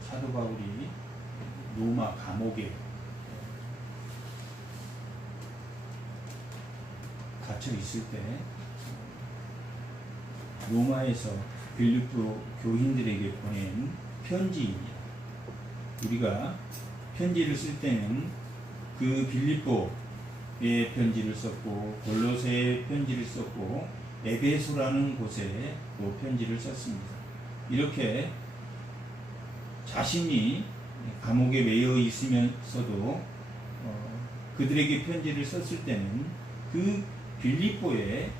사도 바울이 로마 감옥에 갇혀 있을 때 로마에서 빌립보 교인들에게 보낸 편지입니다. 우리가 편지를 쓸 때는 그 빌립보의 편지를 썼고 골로새의 편지를 썼고 에베소라는 곳에 또 편지를 썼습니다. 이렇게 자신이 감옥에 매여 있으면서도 그들에게 편지를 썼을 때는 그 빌립보에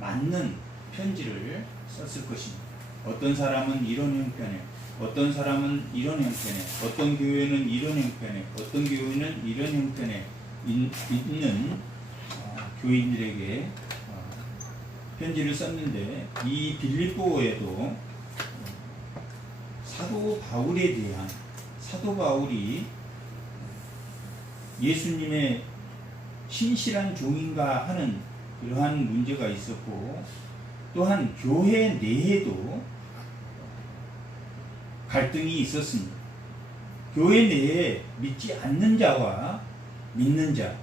맞는 편지를 썼을 것입니다. 어떤 사람은 이런 형편에, 어떤 사람은 이런 형편에, 어떤 교회는 이런 형편에, 어떤 교회는 이런 형편에 있는 교인들에게 편지를 썼는데, 이 빌립보에도 사도 바울이 예수님의 신실한 종인가 하는 그러한 문제가 있었고, 또한 교회 내에도 갈등이 있었습니다. 교회 내에 믿지 않는 자와 믿는 자,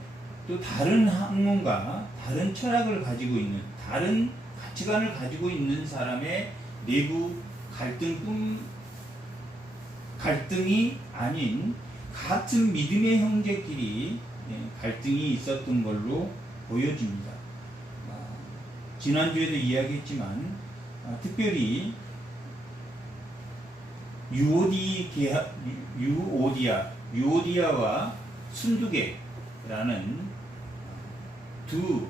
또 다른 학문과 다른 철학을 가지고 있는, 다른 가치관을 가지고 있는 사람의 내부 갈등이 아닌 같은 믿음의 형제끼리 갈등이 있었던 걸로 보여집니다. 지난주에도 이야기했지만 특별히 유오디아와 순두계라는 두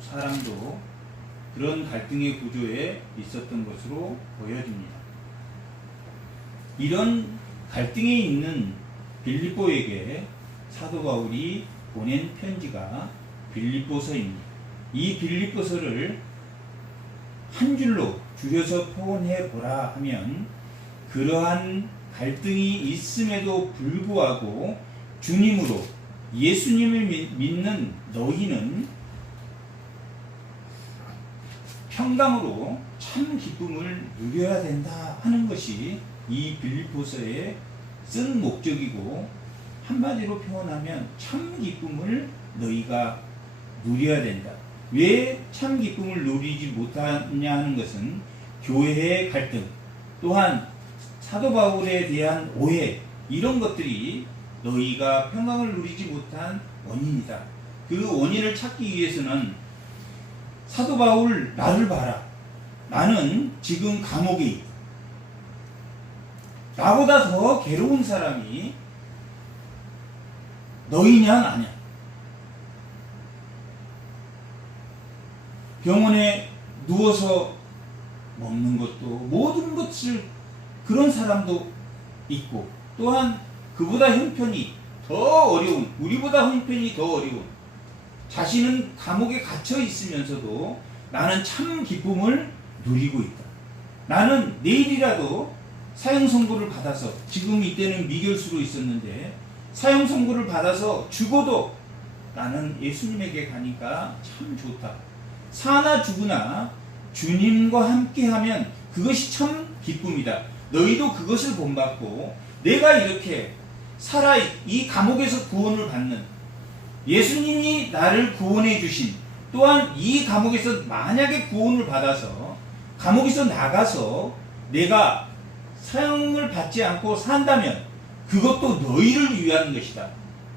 사람도 그런 갈등의 구조에 있었던 것으로 보여집니다. 이런 갈등에 있는 빌립보에게 사도 바울이 보낸 편지가 빌립보서입니다. 이 빌립보서를 한 줄로 줄여서 표현해 보라 하면, 그러한 갈등이 있음에도 불구하고 주님으로 예수님을 믿는 너희는 평강으로 참 기쁨을 누려야 된다 하는 것이 이 빌립보서의 쓴 목적이고, 한마디로 표현하면 참 기쁨을 너희가 누려야 된다. 왜 참 기쁨을 누리지 못하냐 하는 것은 교회의 갈등, 또한 사도 바울에 대한 오해, 이런 것들이 너희가 평강을 누리지 못한 원인이다. 그 원인을 찾기 위해서는 사도 바울, 나를 봐라. 나는 지금 감옥에 있다. 나보다 더 괴로운 사람이 너희냐 나냐. 병원에 누워서 먹는 것도, 모든 것을 그런 사람도 있고, 또한 그보다 형편이 더 어려운, 우리보다 형편이 더 어려운, 자신은 감옥에 갇혀 있으면서도 나는 참 기쁨을 누리고 있다. 나는 내일이라도 사형 선고를 받아서, 지금 이때는 미결수로 있었는데 사형 선고를 받아서 죽어도 나는 예수님에게 가니까 참 좋다. 사나 죽으나 주님과 함께하면 그것이 참 기쁨이다. 너희도 그것을 본받고, 내가 이렇게 살아 이 감옥에서 구원을 받는, 예수님이 나를 구원해 주신, 또한 이 감옥에서 만약에 구원을 받아서 감옥에서 나가서 내가 사형을 받지 않고 산다면 그것도 너희를 위한 것이다.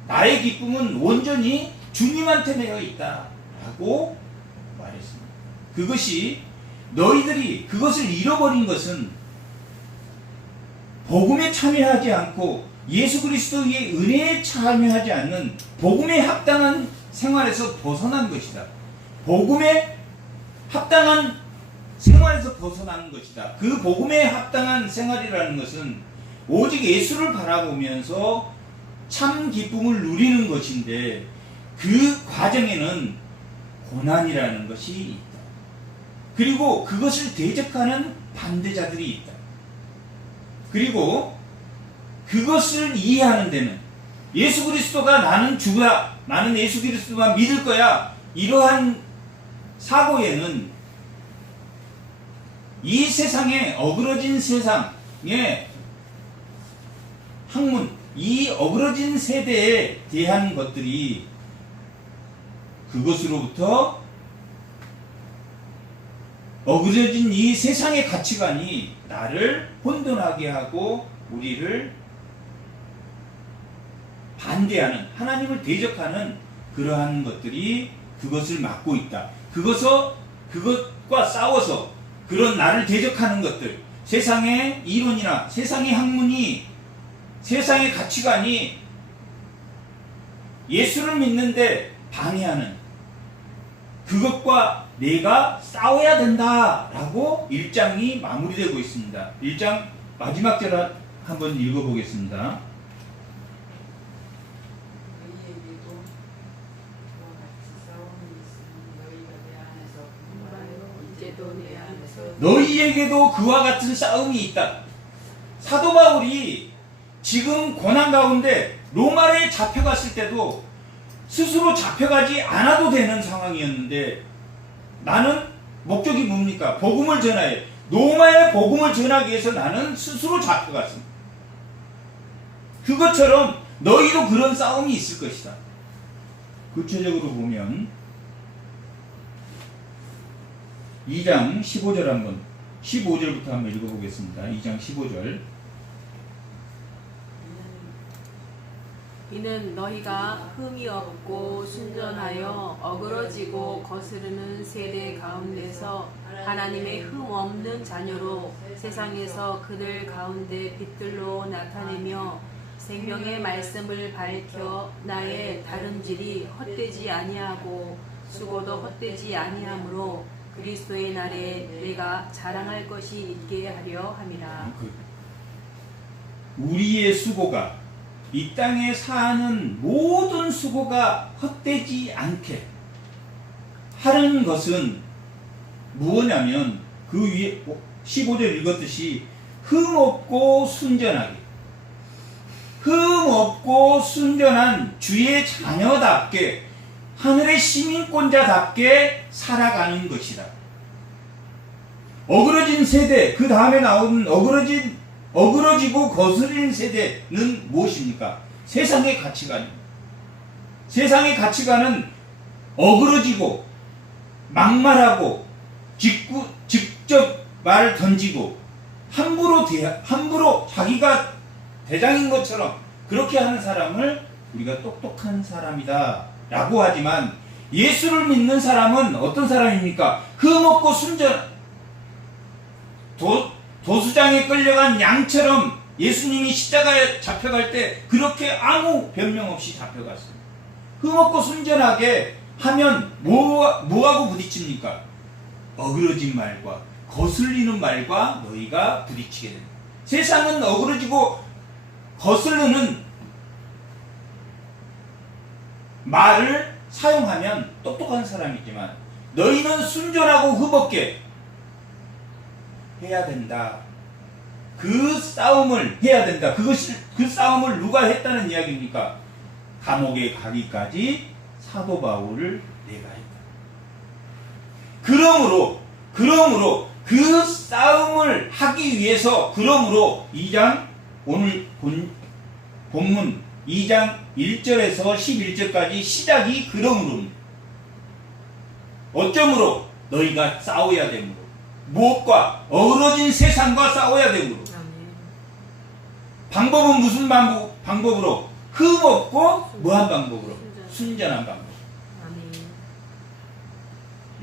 나의 기쁨은 온전히 주님한테 매여 있다 라고 말했습니다. 그것이, 너희들이 그것을 잃어버린 것은 복음에 참여하지 않고 예수 그리스도의 은혜에 참여하지 않는 복음에 합당한 생활에서 벗어난 것이다. 복음에 합당한 생활에서 벗어나는 것이다. 그 복음에 합당한 생활이라는 것은 오직 예수를 바라보면서 참 기쁨을 누리는 것인데, 그 과정에는 고난이라는 것이 있다. 그리고 그것을 대적하는 반대자들이 있다. 그리고 그것을 이해하는 데는 예수 그리스도가 나는 주다, 나는 예수 그리스도만 믿을 거야, 이러한 사고에는 이 세상에, 어그러진 세상, 학문, 이 어그러진 세대에 대한 것들이 그것으로부터 어그러진 이 세상의 가치관이 나를 혼돈하게 하고 우리를 반대하는, 하나님을 대적하는 그러한 것들이 그것을 막고 있다. 그것과 싸워서 그런 나를 대적하는 것들, 세상의 이론이나 세상의 학문이, 세상의 가치관이 예수를 믿는데 방해하는 그것과 내가 싸워야 된다라고 1장이 마무리되고 있습니다. 1장 마지막 절 한번 읽어보겠습니다. 너희에게도 그와 같은 싸움이 있다. 사도 바울이 지금 고난 가운데 로마에 잡혀갔을 때도 스스로 잡혀가지 않아도 되는 상황이었는데 나는 목적이 뭡니까? 복음을 전하여 로마의 복음을 전하기 위해서 나는 스스로 잡혀갔습니다. 그것처럼 너희도 그런 싸움이 있을 것이다. 구체적으로 보면 2장 15절 한번 15절부터 한번 읽어보겠습니다. 2장 15절. 이는 너희가 흠이 없고 순전하여 어그러지고 거스르는 세대 가운데서 하나님의 흠 없는 자녀로 세상에서 그들 가운데 빛들로 나타내며 생명의 말씀을 밝혀 나의 다름질이 헛되지 아니하고 수고도 헛되지 아니하므로 그리스도의 날에 내가 자랑할 것이 있게 하려 함이라. 우리의 수고가, 이 땅에 사는 모든 수고가 헛되지 않게 하는 것은 무엇냐면 그 위에 15절 읽었듯이 흠없고 순전하게, 흠없고 순전한 주의 자녀답게, 하늘의 시민권자답게 살아가는 것이다. 어그러진 세대, 그 다음에 나오는 어그러지고 거스르는 세대는 무엇입니까? 세상의 가치관입니다. 세상의 가치관은 어그러지고 막말하고 직접 말 던지고 함부로 자기가 대장인 것처럼 그렇게 하는 사람을 우리가 똑똑한 사람이다 라고 하지만, 예수를 믿는 사람은 어떤 사람입니까? 흠없고 순전, 도수장에 끌려간 양처럼 예수님이 십자가에 잡혀갈 때 그렇게 아무 변명 없이 잡혀갔습니다. 흠없고 순전하게 하면 뭐하고 부딪힙니까? 어그러진 말과 거슬리는 말과 너희가 부딪히게 됩니다. 세상은 어그러지고 거슬리는 말을 사용하면 똑똑한 사람이지만 너희는 순전하고 흠없게 해야 된다. 그 싸움을 해야 된다. 그 싸움을 누가 했다는 이야기입니까? 감옥에 가기까지 사도 바울을 내가 했다. 그러므로 그 싸움을 하기 위해서, 그러므로 2장, 오늘 본문 2장 1절에서 11절까지 시작이 그러므로입니다. 어쩌므로? 너희가 싸워야 되므로. 무엇과? 어그러진 세상과 싸워야 되므로. 방법은 무슨 방법으로? 흠없고 뭐한 방법으로? 순전한 방법.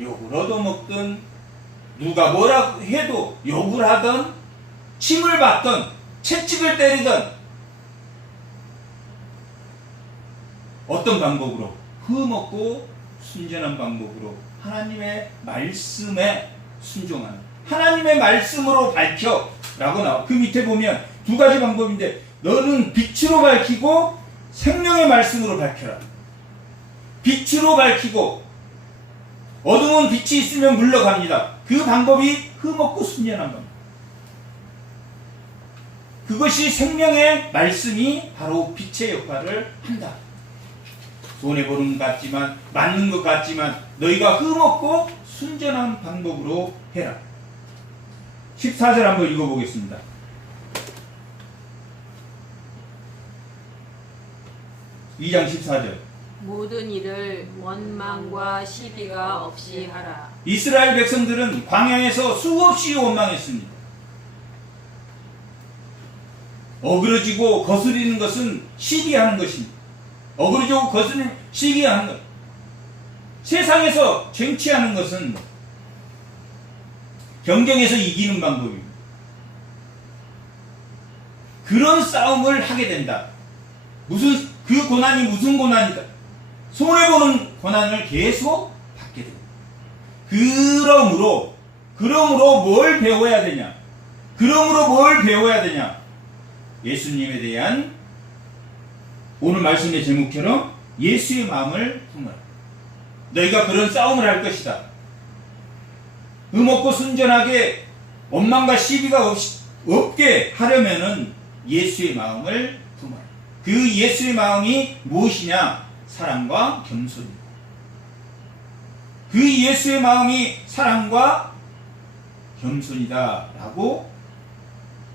욕을 얻어먹든 누가 뭐라 해도 욕을 하든 침을 받든 채찍을 때리든 어떤 방법으로? 흠없고 순전한 방법으로 하나님의 말씀에 순종하는, 하나님의 말씀으로 밝혀 라고 나와. 그 밑에 보면 두 가지 방법인데, 너는 빛으로 밝히고 생명의 말씀으로 밝혀라. 빛으로 밝히고, 어둠은 빛이 있으면 물러갑니다. 그 방법이 흠없고 순전한 방법. 그것이 생명의 말씀이 바로 빛의 역할을 한다. 손해보는 것 같지만, 맞는 것 같지만 너희가 흠없고 순전한 방법으로 해라. 14절 한번 읽어보겠습니다. 2장 14절. 모든 일을 원망과 시비가 없이 하라. 이스라엘 백성들은 광야에서 수없이 원망했습니다. 어그러지고 거스리는 것은 시기하는 것입니다. 어그러지고 거스리는 시기하는 것. 세상에서 쟁취하는 것은 경쟁에서 이기는 방법입니다. 그런 싸움을 하게 된다. 그 고난이 무슨 고난이다. 손해보는 고난을 계속 받게 됩니다. 그러므로 뭘 배워야 되냐? 예수님에 대한 오늘 말씀의 제목처럼 예수의 마음을 품어라. 너희가 그런 싸움을 할 것이다. 흠없고 순전하게 원망과 시비가 없게 하려면은 예수의 마음을 품어라. 그 예수의 마음이 무엇이냐? 사랑과 겸손이다. 그 예수의 마음이 사랑과 겸손이다 라고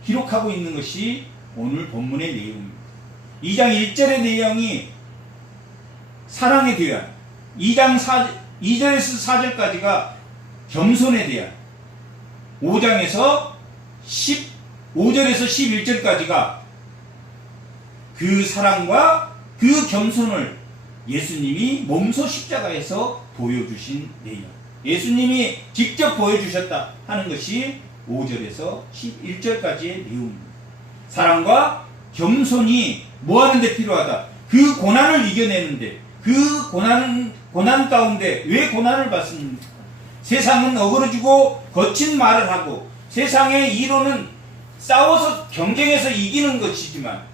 기록하고 있는 것이 오늘 본문의 내용입니다. 2장 1절의 내용이 사랑에 대한, 2절에서 4절까지가 겸손에 대한, 5절에서 11절까지가 그 사랑과 그 겸손을 예수님이 몸소 십자가에서 보여주신 내용, 예수님이 직접 보여주셨다 하는 것이 5절에서 11절까지의 내용입니다. 사랑과 겸손이 뭐 하는데 필요하다? 그 고난을 이겨내는데, 그 고난 가운데 왜 고난을 받습니까? 세상은 어그러지고 거친 말을 하고 세상의 이론은 싸워서 경쟁해서 이기는 것이지만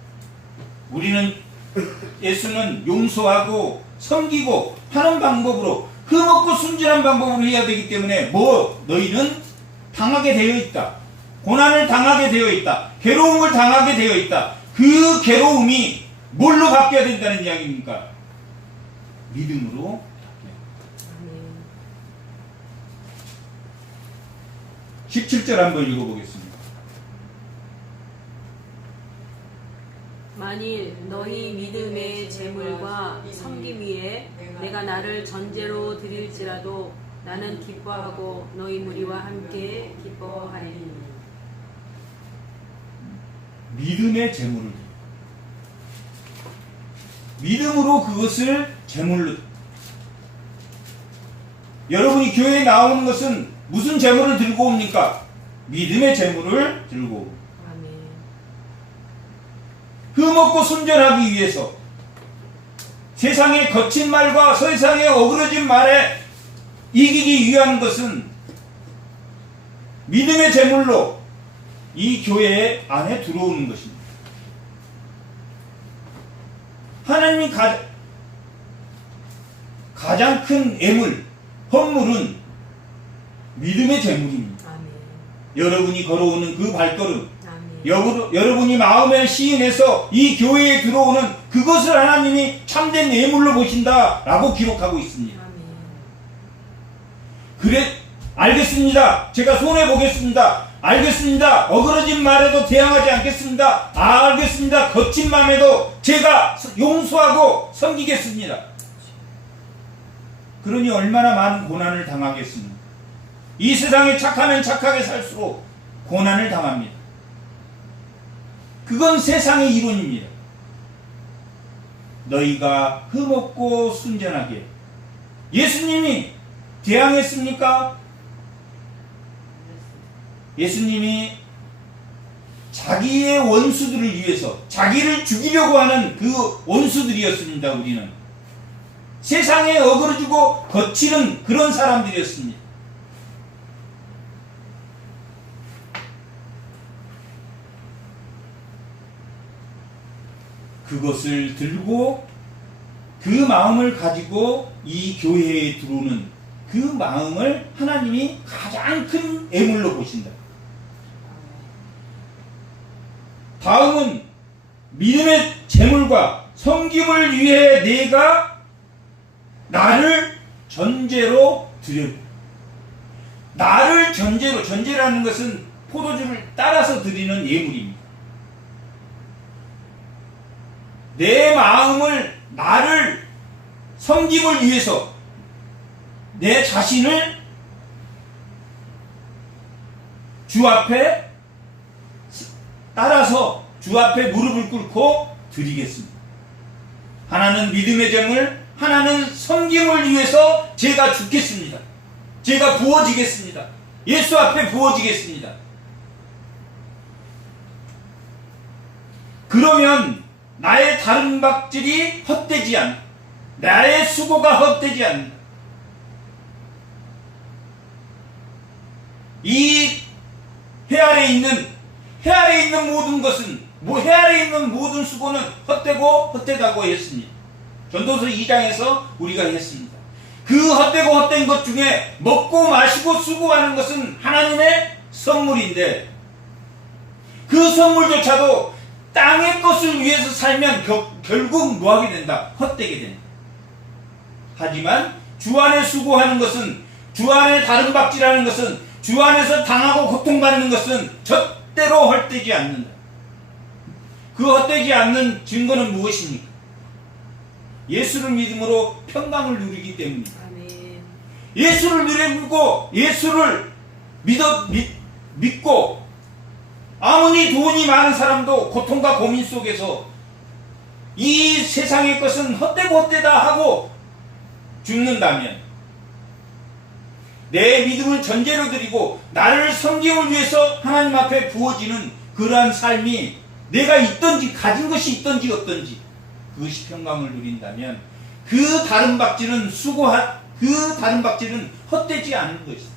예수는 용서하고 섬기고 하는 방법으로, 흠없고 순진한 방법으로 해야 되기 때문에 너희는 당하게 되어 있다. 고난을 당하게 되어 있다. 괴로움을 당하게 되어 있다. 그 괴로움이 뭘로 바뀌어야 된다는 이야기입니까? 믿음으로 바뀌어야 된다. 17절 한번 읽어보겠습니다. 만일 너희 믿음의 재물과 섬김 위에 내가 나를 전제로 드릴지라도 나는 기뻐하고 너희 무리와 함께 기뻐하리니. 믿음의 재물을, 믿음으로 그것을 재물로, 여러분이 교회에 나오는 것은 무슨 재물을 들고 옵니까? 믿음의 재물을 들고 옵니다. 흠없고 순전하기 위해서, 세상의 거친 말과 세상의 어그러진 말에 이기기 위한 것은 믿음의 제물로 이 교회 안에 들어오는 것입니다. 하나님이 가장 큰 애물, 헌물은 믿음의 제물입니다. 아멘. 여러분이 걸어오는 그 발걸음, 아멘. 여러분이 마음에 시인해서 이 교회에 들어오는 그것을 하나님이 참된 예물로 보신다라고 기록하고 있습니다. 아멘. 그래, 알겠습니다. 제가 손해보겠습니다. 알겠습니다. 어그러진 말에도 대항하지 않겠습니다. 알겠습니다. 거친 마음에도 제가 용서하고 섬기겠습니다. 그러니 얼마나 많은 고난을 당하겠습니까? 이 세상에 착하면 착하게 살수록 고난을 당합니다. 그건 세상의 이론입니다. 너희가 흠없고 순전하게, 예수님이 대항했습니까? 예수님이 자기의 원수들을 위해서 자기를 죽이려고 하는 그 원수들이었습니다. 우리는 세상에 어그러지고 거치는 그런 사람들이었습니다. 그것을 들고 그 마음을 가지고 이 교회에 들어오는 그 마음을 하나님이 가장 큰 애물로 보신다. 다음은 믿음의 재물과 섬김을 위해 내가 나를 전제로 드려. 나를 전제라는 것은 포도주를 따라서 드리는 예물입니다. 내 마음을 나를 섬김을 위해서 내 자신을 주 앞에 따라서 주 앞에 무릎을 꿇고 드리겠습니다. 하나는 믿음의 제물, 하나는 섬김을 위해서 제가 죽겠습니다. 제가 부어지겠습니다. 예수 앞에 부어지겠습니다. 그러면 나의 다른 박질이 헛되지 않아. 나의 수고가 헛되지 않는다. 이 해 아래 있는 모든 것은, 해 아래 있는 모든 수고는 헛되고 헛되다고 했습니다. 전도서 2장에서 우리가 했습니다. 그 헛되고 헛된 것 중에 먹고 마시고 수고하는 것은 하나님의 선물인데, 그 선물조차도 땅의 것을 위해서 살면 결국 뭐하게 된다? 헛되게 된다. 하지만 주 안에 수고하는 것은, 주 안에 다른 박질하는 것은, 주 안에서 당하고 고통받는 것은 절대로 헛되지 않는다. 그 헛되지 않는 증거는 무엇입니까? 예수를 믿음으로 평강을 누리기 때문입니다. 아멘. 예수를 누리고 예수를 믿고 아무리 돈이 많은 사람도 고통과 고민 속에서 이 세상의 것은 헛되고 헛되다 하고 죽는다면, 내 믿음을 전제로 드리고 나를 섬김을 위해서 하나님 앞에 부어지는 그러한 삶이 내가 있든지 가진 것이 있든지 없든지 그것이 평강을 누린다면, 그 다른 박질은 그 다른 박질은 헛되지 않은 것이다.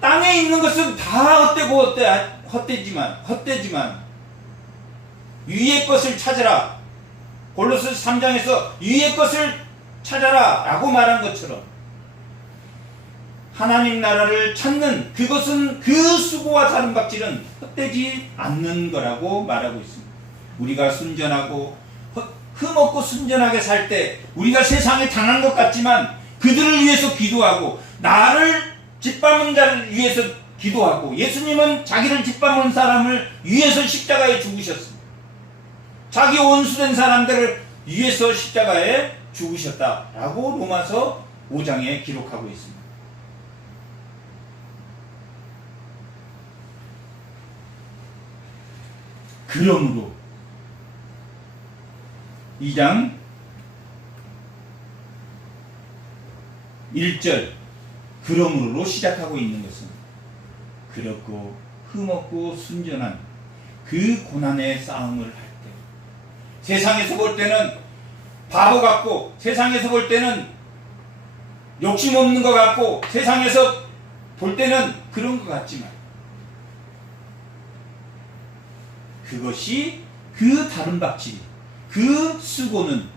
땅에 있는 것은 다 헛되고 헛되지만 위의 것을 찾아라. 골로새 3장에서 위의 것을 찾아라 라고 말한 것처럼 하나님 나라를 찾는 그것은, 그 수고와 다른 박질은 헛되지 않는 거라고 말하고 있습니다. 우리가 순전하고 흠없고 순전하게 살 때 우리가 세상에 당한 것 같지만 그들을 위해서 기도하고 나를 짓밟은 자를 위해서 기도하고, 예수님은 자기를 짓밟은 사람을 위해서 십자가에 죽으셨습니다. 자기 원수된 사람들을 위해서 십자가에 죽으셨다라고 로마서 5장에 기록하고 있습니다. 그러므로 2장 1절 그러므로로 시작하고 있는 것은, 그렇고 흠없고 순전한 그 고난의 싸움을 할 때, 세상에서 볼 때는 바보 같고, 세상에서 볼 때는 욕심 없는 것 같고, 세상에서 볼 때는 그런 것 같지만, 그것이 그 다른 박질, 그 수고는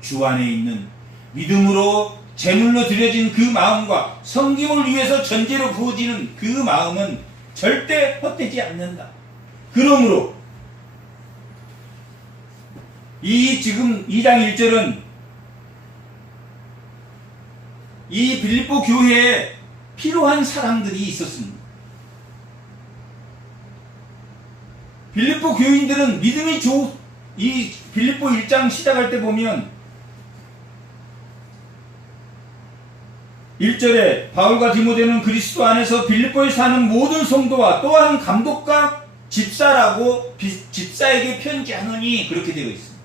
주 안에 있는 믿음으로 제물로 드려진 그 마음과 섬김을 위해서 전제로 부어지는 그 마음은 절대 헛되지 않는다. 그러므로 이 지금 2장 1절은 이 빌립보 교회에 필요한 사람들이 있었습니다. 빌립보 교인들은 믿음이 이 빌립보 1장 시작할 때 보면 1절에 바울과 디모데는 그리스도 안에서 빌립보에 사는 모든 성도와 또한 감독과 집사에게 편지하느니, 그렇게 되어 있습니다.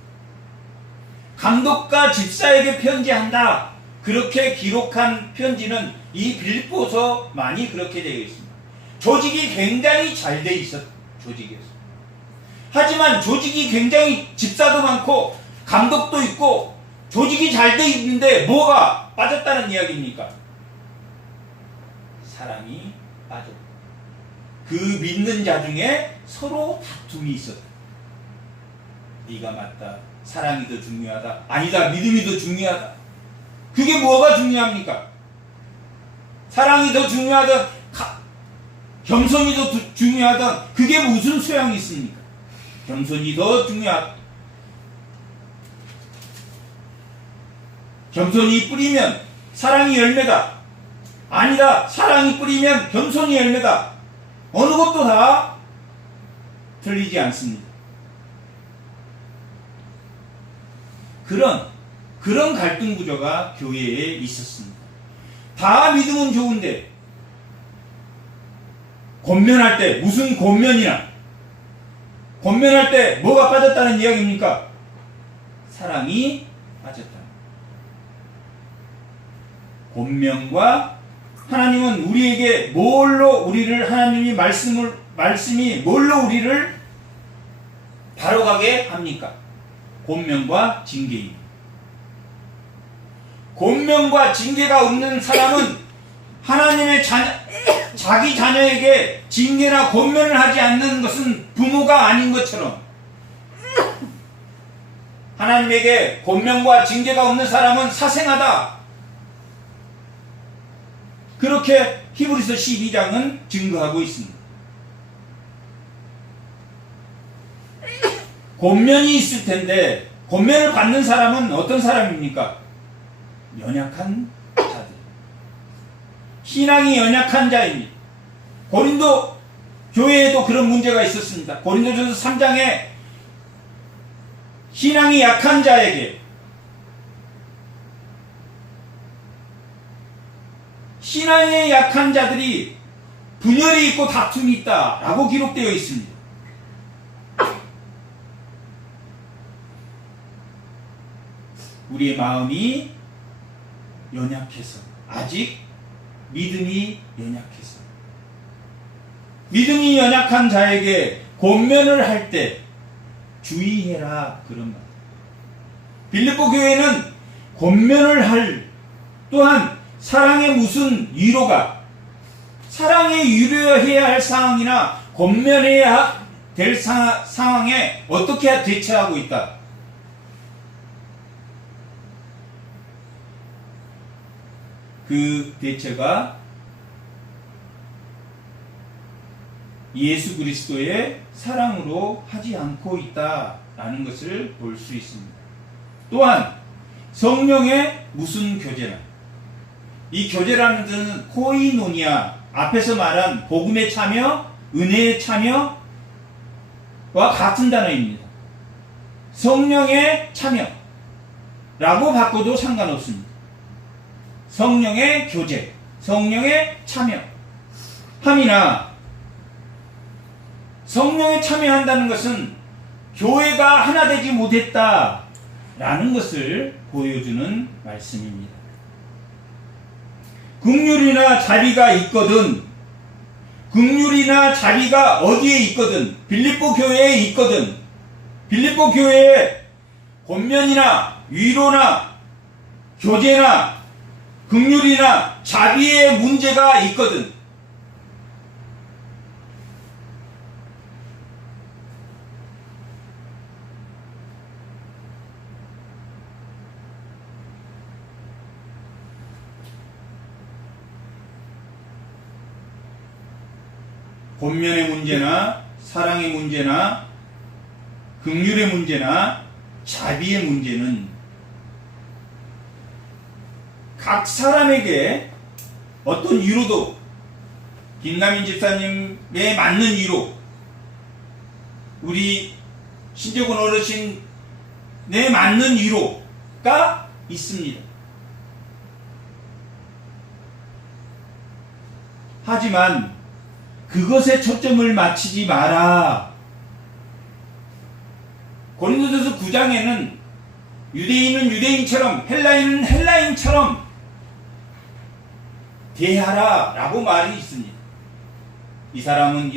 감독과 집사에게 편지한다, 그렇게 기록한 편지는 이 빌립보서만이 그렇게 되어 있습니다. 조직이 굉장히 잘 되어 있었, 조직이었습니다. 하지만 조직이 굉장히, 집사도 많고 감독도 있고 조직이 잘 되어 있는데 뭐가 빠졌다는 이야기입니까? 사랑이 빠졌다. 그 믿는 자 중에 서로 다툼이 있었다. 네가 맞다, 사랑이 더 중요하다, 아니다, 믿음이 더 중요하다. 그게 뭐가 중요합니까? 사랑이 더 중요하든 겸손이 더 중요하든 그게 무슨 소양이 있습니까? 겸손이 더 중요하다. 겸손이 뿌리면 사랑이 열매다. 아니다, 사랑이 뿌리면 겸손이 열매다. 어느 것도 다 틀리지 않습니다. 그런 갈등 구조가 교회에 있었습니다. 다 믿으면 좋은데 권면할 때 무슨 권면이나 권면할 때 뭐가 빠졌다는 이야기입니까? 사랑이 빠졌다. 권면과 하나님은 우리에게 하나님이 말씀이 뭘로 우리를 바로 가게 합니까? 권면과 징계입니다. 권면과 징계가 없는 사람은 하나님의 자기 자녀에게 징계나 권면을 하지 않는 것은 부모가 아닌 것처럼 하나님에게 권면과 징계가 없는 사람은 사생하다. 그렇게 히브리서 12장은 증거하고 있습니다. 권면이 있을 텐데 권면을 받는 사람은 어떤 사람입니까? 연약한 자들. 신앙이 연약한 자입니다. 고린도 교회에도 그런 문제가 있었습니다. 고린도전서 3장에 신앙이 약한 자에게 신앙이 약한 자들이 분열이 있고 다툼이 있다라고 기록되어 있습니다. 우리의 마음이 연약해서 아직 믿음이 연약한 자에게 권면을 할 때 주의해라 그런 말. 빌립보 교회는 권면을 할 또한 사랑의 무슨 위로가 사랑에 위로해야 할 상황이나 권면해야 될 상황에 어떻게 대처하고 있다. 그 대처가 예수 그리스도의 사랑으로 하지 않고 있다라는 것을 볼 수 있습니다. 또한 성령의 무슨 교제나 이 교제라는 것은 코이노니아 앞에서 말한 복음의 참여, 은혜의 참여와 같은 단어입니다. 성령의 참여라고 바꿔도 상관없습니다. 성령의 교제, 성령의 참여 함이나 성령에 참여한다는 것은 교회가 하나 되지 못했다라는 것을 보여주는 말씀입니다. 긍휼이나 자비가 있거든 긍휼이나 자비가 어디에 있거든 빌립보 교회에 있거든 빌립보 교회에 권면이나 위로나 교제나 긍휼이나 자비의 문제가 있거든. 권면의 문제나 사랑의 문제나 긍휼의 문제나 자비의 문제는 각 사람에게 어떤 위로도 김남인 집사님에 맞는 위로 우리 신재곤 어르신에 맞는 위로가 있습니다. 하지만 그것에 초점을 맞추지 마라. 고린도전서 9장에는 유대인은 유대인처럼 헬라인은 헬라인처럼 대하라 라고 말이 있습니다. 이 사람은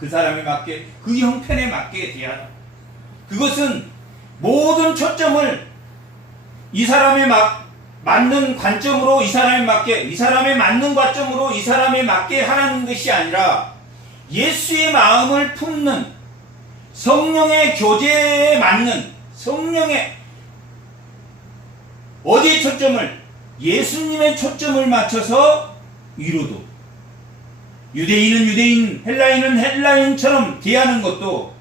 그 사람에 맞게 그 형편에 맞게 대하라. 그것은 모든 초점을 이 사람에 맞는 관점으로 이 사람에 맞게 이 사람에 맞는 관점으로 이 사람에 맞게 하라는 것이 아니라 예수의 마음을 품는 성령의 교제에 맞는 성령의 어디에 초점을 예수님의 초점을 맞춰서 위로도 유대인은 유대인 헬라인은 헬라인처럼 대하는 것도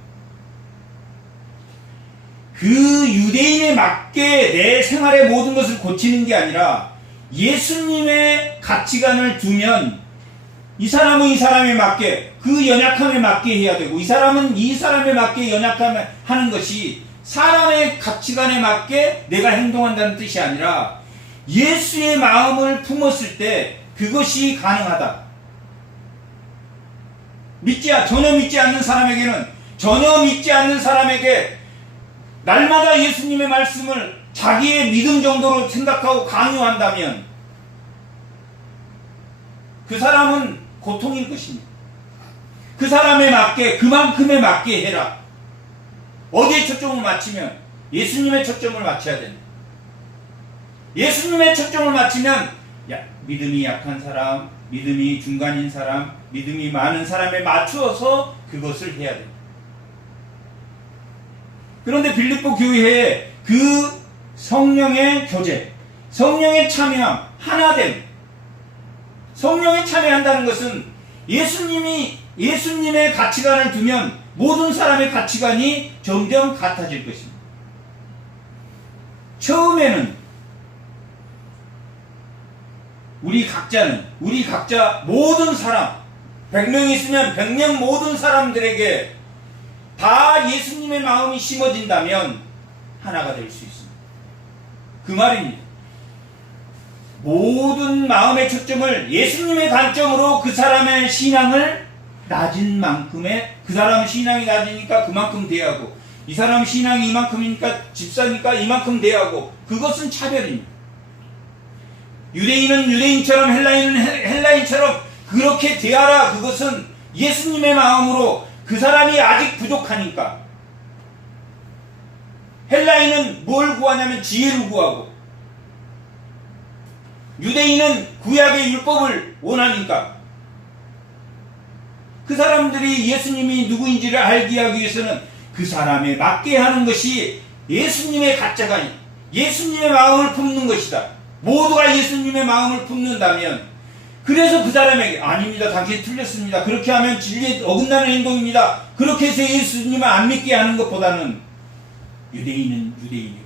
그 유대인에 맞게 내 생활의 모든 것을 고치는 게 아니라 예수님의 가치관을 두면 이 사람은 이 사람에 맞게 그 연약함에 맞게 해야 되고 이 사람은 이 사람에 맞게 연약함을 하는 것이 사람의 가치관에 맞게 내가 행동한다는 뜻이 아니라 예수의 마음을 품었을 때 그것이 가능하다. 전혀 믿지 않는 사람에게는, 전혀 믿지 않는 사람에게 날마다 예수님의 말씀을 자기의 믿음 정도로 생각하고 강요한다면 그 사람은 고통일 것입니다. 그 사람에 맞게, 그만큼에 맞게 해라. 어디에 초점을 맞추면? 예수님의 초점을 맞춰야 된다. 예수님의 초점을 맞추면 믿음이 약한 사람, 믿음이 중간인 사람, 믿음이 많은 사람에 맞추어서 그것을 해야 됩니다. 그런데 빌립보 교회에 그 성령의 교제, 성령의 참여함, 하나됨, 성령에 참여한다는 것은 예수님의 가치관을 두면 모든 사람의 가치관이 점점 같아질 것입니다. 처음에는 우리 각자 모든 사람, 100명 있으면 100명 모든 사람들에게 다 예수님의 마음이 심어진다면 하나가 될 수 있습니다. 그 말입니다. 모든 마음의 초점을 예수님의 관점으로 그 사람의 신앙을 낮은 만큼의, 그 사람 신앙이 낮으니까 그만큼 대하고, 이 사람 신앙이 이만큼이니까 집사니까 이만큼 대하고, 그것은 차별입니다. 유대인은 유대인처럼, 헬라인은 헬라인처럼 그렇게 대하라. 그것은 예수님의 마음으로 그 사람이 아직 부족하니까. 헬라인은 뭘 구하냐면 지혜를 구하고, 유대인은 구약의 율법을 원하니까. 그 사람들이 예수님이 누구인지를 알게 하기 위해서는 그 사람에 맞게 하는 것이 예수님의 가짜가, 예수님의 마음을 품는 것이다. 모두가 예수님의 마음을 품는다면, 그래서 그 사람에게 아닙니다, 당신 틀렸습니다, 그렇게 하면 진리에 어긋나는 행동입니다, 그렇게 해서 예수님을 안 믿게 하는 것보다는 유대인은 유대인이고요.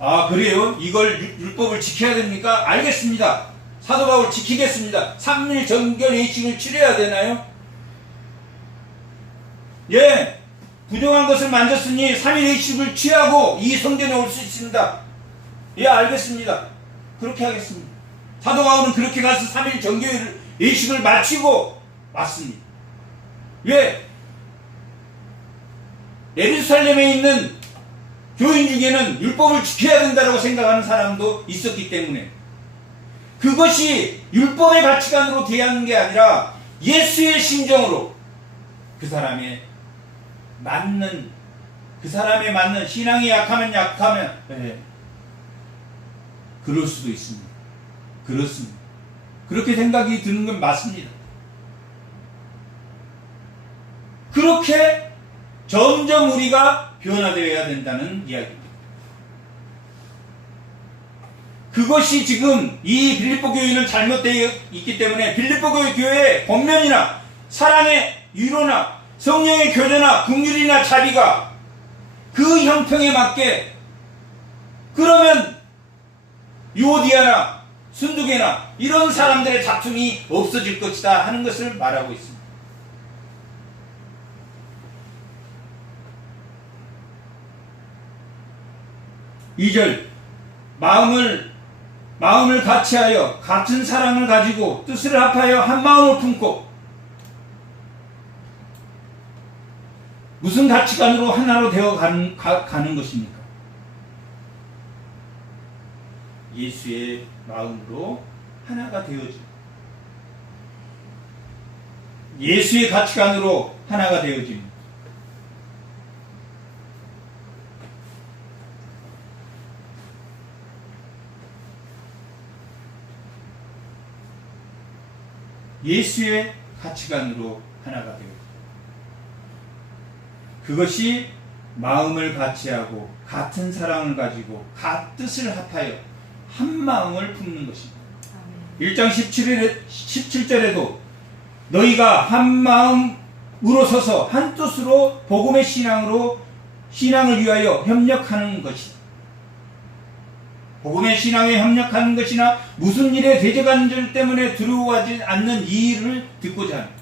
아, 그래요? 이걸 율법을 지켜야 됩니까? 알겠습니다. 사도 바울 지키겠습니다. 3일 정결 예식을 치러야 되나요? 예, 부정한 것을 만졌으니 3일 예식을 취하고 이 성전에 올 수 있습니다. 예, 알겠습니다. 그렇게 하겠습니다. 사도 바울은 그렇게 가서 3일 정결 예식을 마치고 왔습니다. 왜? 예루살렘에 있는 교인 중에는 율법을 지켜야 된다고 생각하는 사람도 있었기 때문에, 그것이 율법의 가치관으로 대하는 게 아니라 예수의 심정으로 그 사람에 맞는, 신앙이 약하면 그럴 수도 있습니다. 그렇습니다. 그렇게 생각이 드는 건 맞습니다. 그렇게 점점 우리가 변화되어야 된다는 이야기입니다. 그것이 지금 이 빌립보 교회는 잘못되어 있기 때문에 빌립보 교회의 권면이나 사랑의 위로나 성령의 교제나 긍휼이나 자비가 그 형평에 맞게, 그러면 유오디아나 순두개나 이런 사람들의 다툼이 없어질 것이다 하는 것을 말하고 있습니다. 2절, 마음을 같이하여 같은 사랑을 가지고 뜻을 합하여 한 마음을 품고. 무슨 가치관으로 하나로 되어 가는 것입니까? 예수의 마음으로 하나가 되어지, 예수의 가치관으로 하나가 되어집니다. 예수의 가치관으로 하나가 되어집니다. 그것이 마음을 같이하고 같은 사랑을 가지고 뜻을 합하여 한 마음을 품는 것입니다. 1장 17절에도 너희가 한 마음으로 서서 한 뜻으로 복음의 신앙을 위하여 협력하는 것이다. 복음의 신앙에 협력하는 것이나 무슨 일에 대적관절 때문에 두려워하지 않는 이 일을 듣고자 합니다.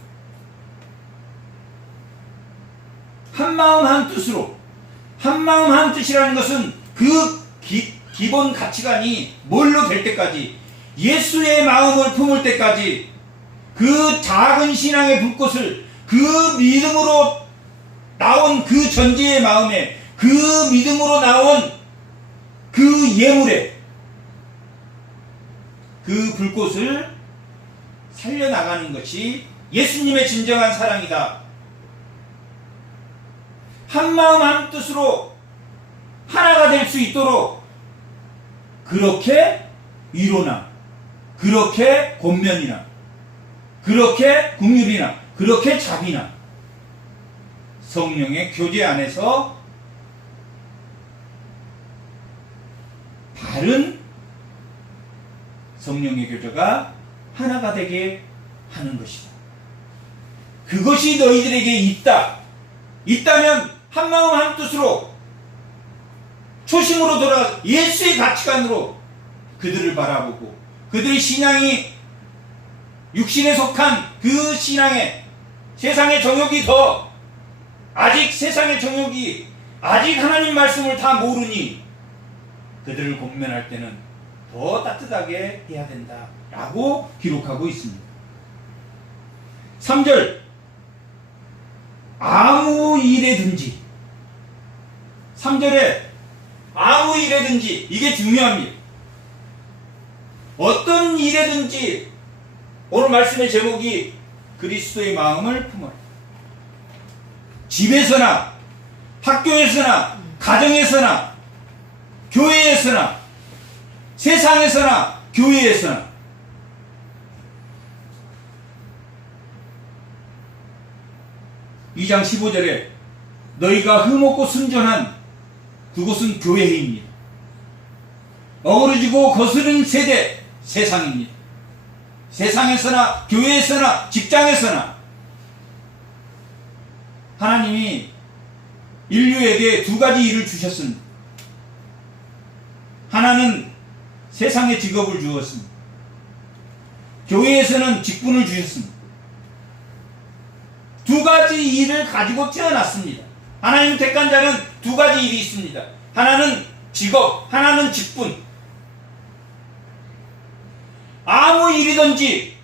한 마음 한 뜻으로 한마음 한뜻이라는 것은 그 기본 가치관이 뭘로 될 때까지, 예수의 마음을 품을 때까지, 그 작은 신앙의 불꽃을 그 믿음으로 나온 그 전제의 마음에, 그 믿음으로 나온 그 예물에 그 불꽃을 살려나가는 것이 예수님의 진정한 사랑이다. 한마음 한뜻으로 하나가 될 수 있도록 그렇게 위로나, 그렇게 권면이나, 그렇게 긍휼이나, 그렇게 자비나 성령의 교제 안에서 바른 성령의 교제가 하나가 되게 하는 것이다. 그것이 너희들에게 있다면 한마음 한뜻으로 초심으로 돌아가 예수의 가치관으로 그들을 바라보고, 그들의 신앙이 육신에 속한 그 신앙에 세상의 정욕이 아직 세상의 정욕이 아직 하나님 말씀을 다 모르니 그들을 권면할 때는 더 따뜻하게 해야 된다 라고 기록하고 있습니다. 3절, 아무 일에든지, 3절에 아무 일에든지, 이게 중요합니다. 어떤 일에든지, 오늘 말씀의 제목이 그리스도의 마음을 품어라. 집에서나 학교에서나 가정에서나 교회에서나 세상에서나 교회에서나 2장 15절에 너희가 흠없고 순전한 그곳은 교회입니다. 어그러지고 거스른 세대 세상입니다. 세상에서나 교회에서나 직장에서나 하나님이 인류에게 두 가지 일을 주셨습니다. 하나는 세상의 직업을 주었습니다. 교회에서는 직분을 주셨습니다. 두 가지 일을 가지고 태어났습니다. 하나님 택한 자는 두 가지 일이 있습니다. 하나는 직업, 하나는 직분. 아무 일이든지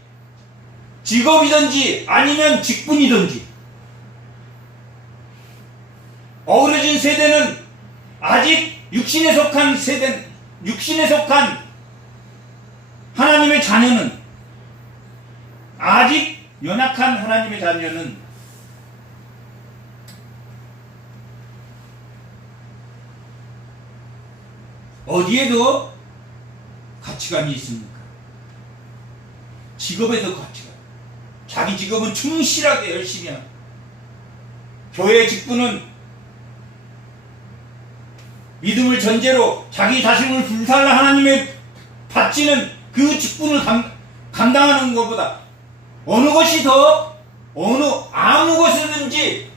직업이든지 아니면 직분이든지, 어그러진 세대는 아직 육신에 속한 하나님의 자녀는, 아직 연약한 하나님의 자녀는 어디에도 가치관이 있습니까? 직업에도 가치관. 자기 직업은 충실하게 열심히 하고, 교회 직분은 믿음을 전제로 자기 자신을 불살라 하나님의 바치는 그 직분을 감당하는 것보다 아무 것이든지,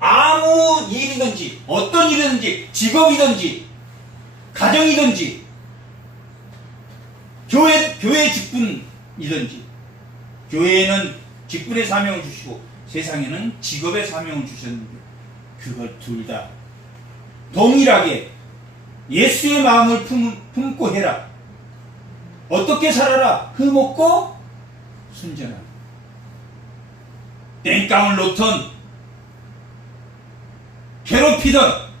아무 일이든지, 어떤 일이든지, 직업이든지, 가정이든지, 교회 직분이든지, 교회에는 직분의 사명을 주시고 세상에는 직업의 사명을 주셨는데, 그걸 둘 다 동일하게 예수의 마음을 품고 해라. 어떻게 살아라? 흠없고 순전하라. 땡깡을 놓던, 괴롭히던,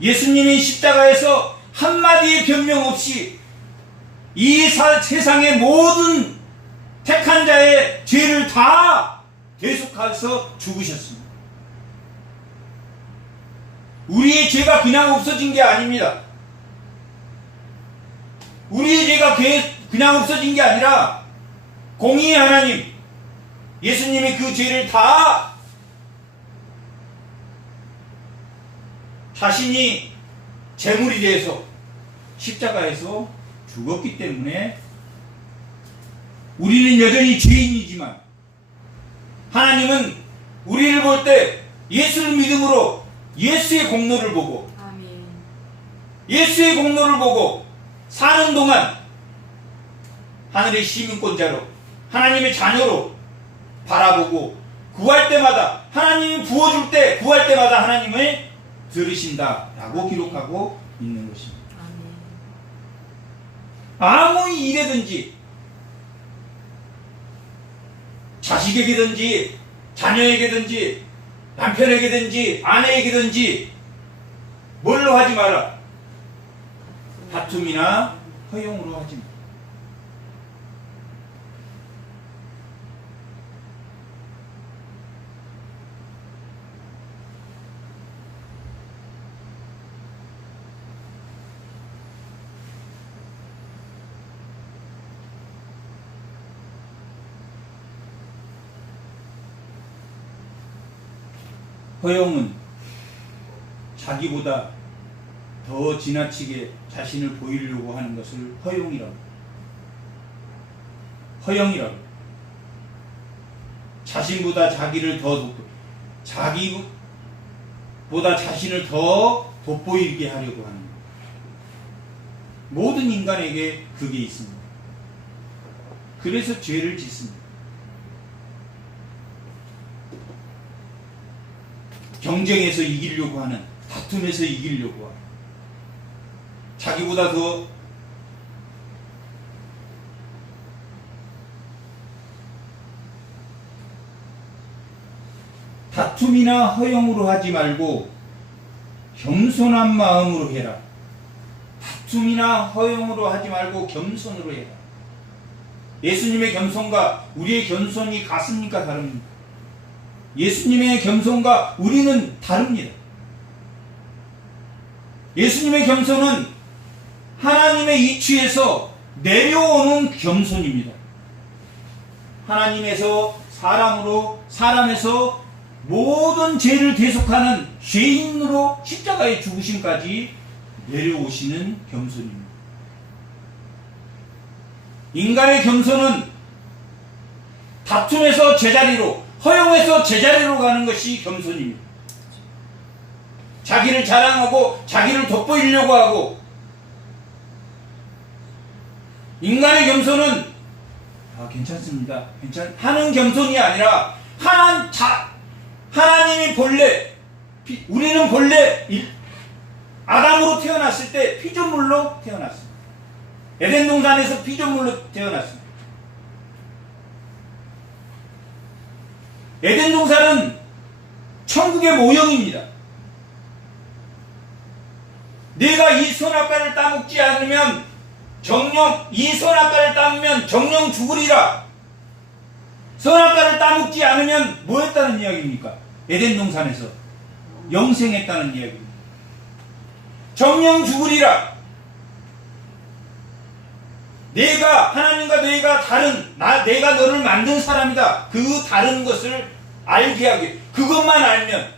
예수님이 십자가에서 한마디의 변명 없이 이 세상의 모든 택한 자의 죄를 다 계속해서 죽으셨습니다. 우리의 죄가 그냥 없어진 게 아닙니다. 우리의 죄가 그냥 없어진 게 아니라 공의의 하나님, 예수님이 그 죄를 다 자신이 제물이 돼서 십자가에서 죽었기 때문에 우리는 여전히 죄인이지만 하나님은 우리를 볼 때 예수를 믿음으로 예수의 공로를 보고, 아멘. 예수의 공로를 보고 사는 동안 하늘의 시민권자로, 하나님의 자녀로 바라보고 구할 때마다 하나님이 부어줄 때 구할 때마다 하나님을 들으신다라고 기록하고 있는 것입니다. 아무 일에든지 자식에게든지 자녀에게든지 남편에게든지 아내에게든지 뭘로 하지 마라. 다툼이나 허용으로 하지 마라. 허용은 자기보다 더 지나치게 자신을 보이려고 하는 것을 허용이라고. 허용이라고. 자신보다 자기를 더 자기보다 자신을 더 돋보이게 하려고 하는 것. 모든 인간에게 그게 있습니다. 그래서 죄를 짓습니다. 경쟁에서 이기려고 하는, 다툼에서 이기려고 하는, 자기보다 더 다툼이나 허용으로 하지 말고 겸손한 마음으로 해라. 다툼이나 허용으로 하지 말고 겸손으로 해라. 예수님의 겸손과 우리의 겸손이 같습니까? 다릅니까? 예수님의 겸손과 우리는 다릅니다. 예수님의 겸손은 하나님의 이치에서 내려오는 겸손입니다. 하나님에서 사람에서 모든 죄를 대속하는 죄인으로 십자가의 죽으심까지 내려오시는 겸손입니다. 인간의 겸손은 다툼에서 제자리로, 허용해서 제자리로 가는 것이 겸손입니다. 자기를 자랑하고 자기를 돋보이려고 하고, 인간의 겸손은 괜찮습니다. 하는 겸손이 아니라 하나님이 본래 우리는 본래 아담으로 태어났을 때 피조물로 태어났습니다. 에덴 동산에서 피조물로 태어났습니다. 에덴 동산은 천국의 모형입니다. 내가 이 선악과를 따먹지 않으면 이 선악과를 따먹으면 정령 죽으리라. 선악과를 따먹지 않으면 뭐였다는 이야기입니까? 에덴 동산에서 영생했다는 이야기입니다. 정령 죽으리라. 하나님과 너희가 다른, 내가 너를 만든 사람이다. 그 다른 것을 알게 하게. 그것만 알면,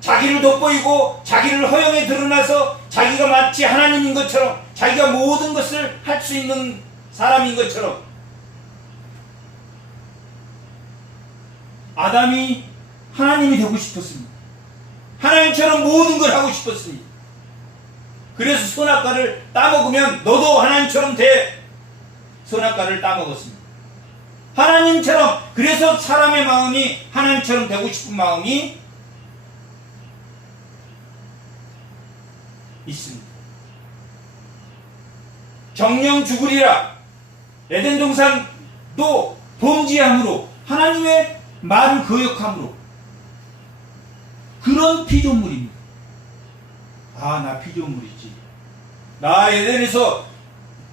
자기를 돋보이고 자기를 허용에 드러나서 자기가 마치 하나님인 것처럼, 자기가 모든 것을 할 수 있는 사람인 것처럼, 아담이 하나님이 되고 싶었습니다. 하나님처럼 모든 걸 하고 싶었습니다. 그래서 선악과를 따먹으면 너도 하나님처럼 돼. 선악과를 따먹었습니다. 하나님처럼. 그래서 사람의 마음이 하나님처럼 되고 싶은 마음이 있습니다. 정령 죽으리라. 에덴 동산도 범죄함으로, 하나님의 말을 거역함으로, 그런 피조물입니다. 나 피조물이지. 나 에덴에서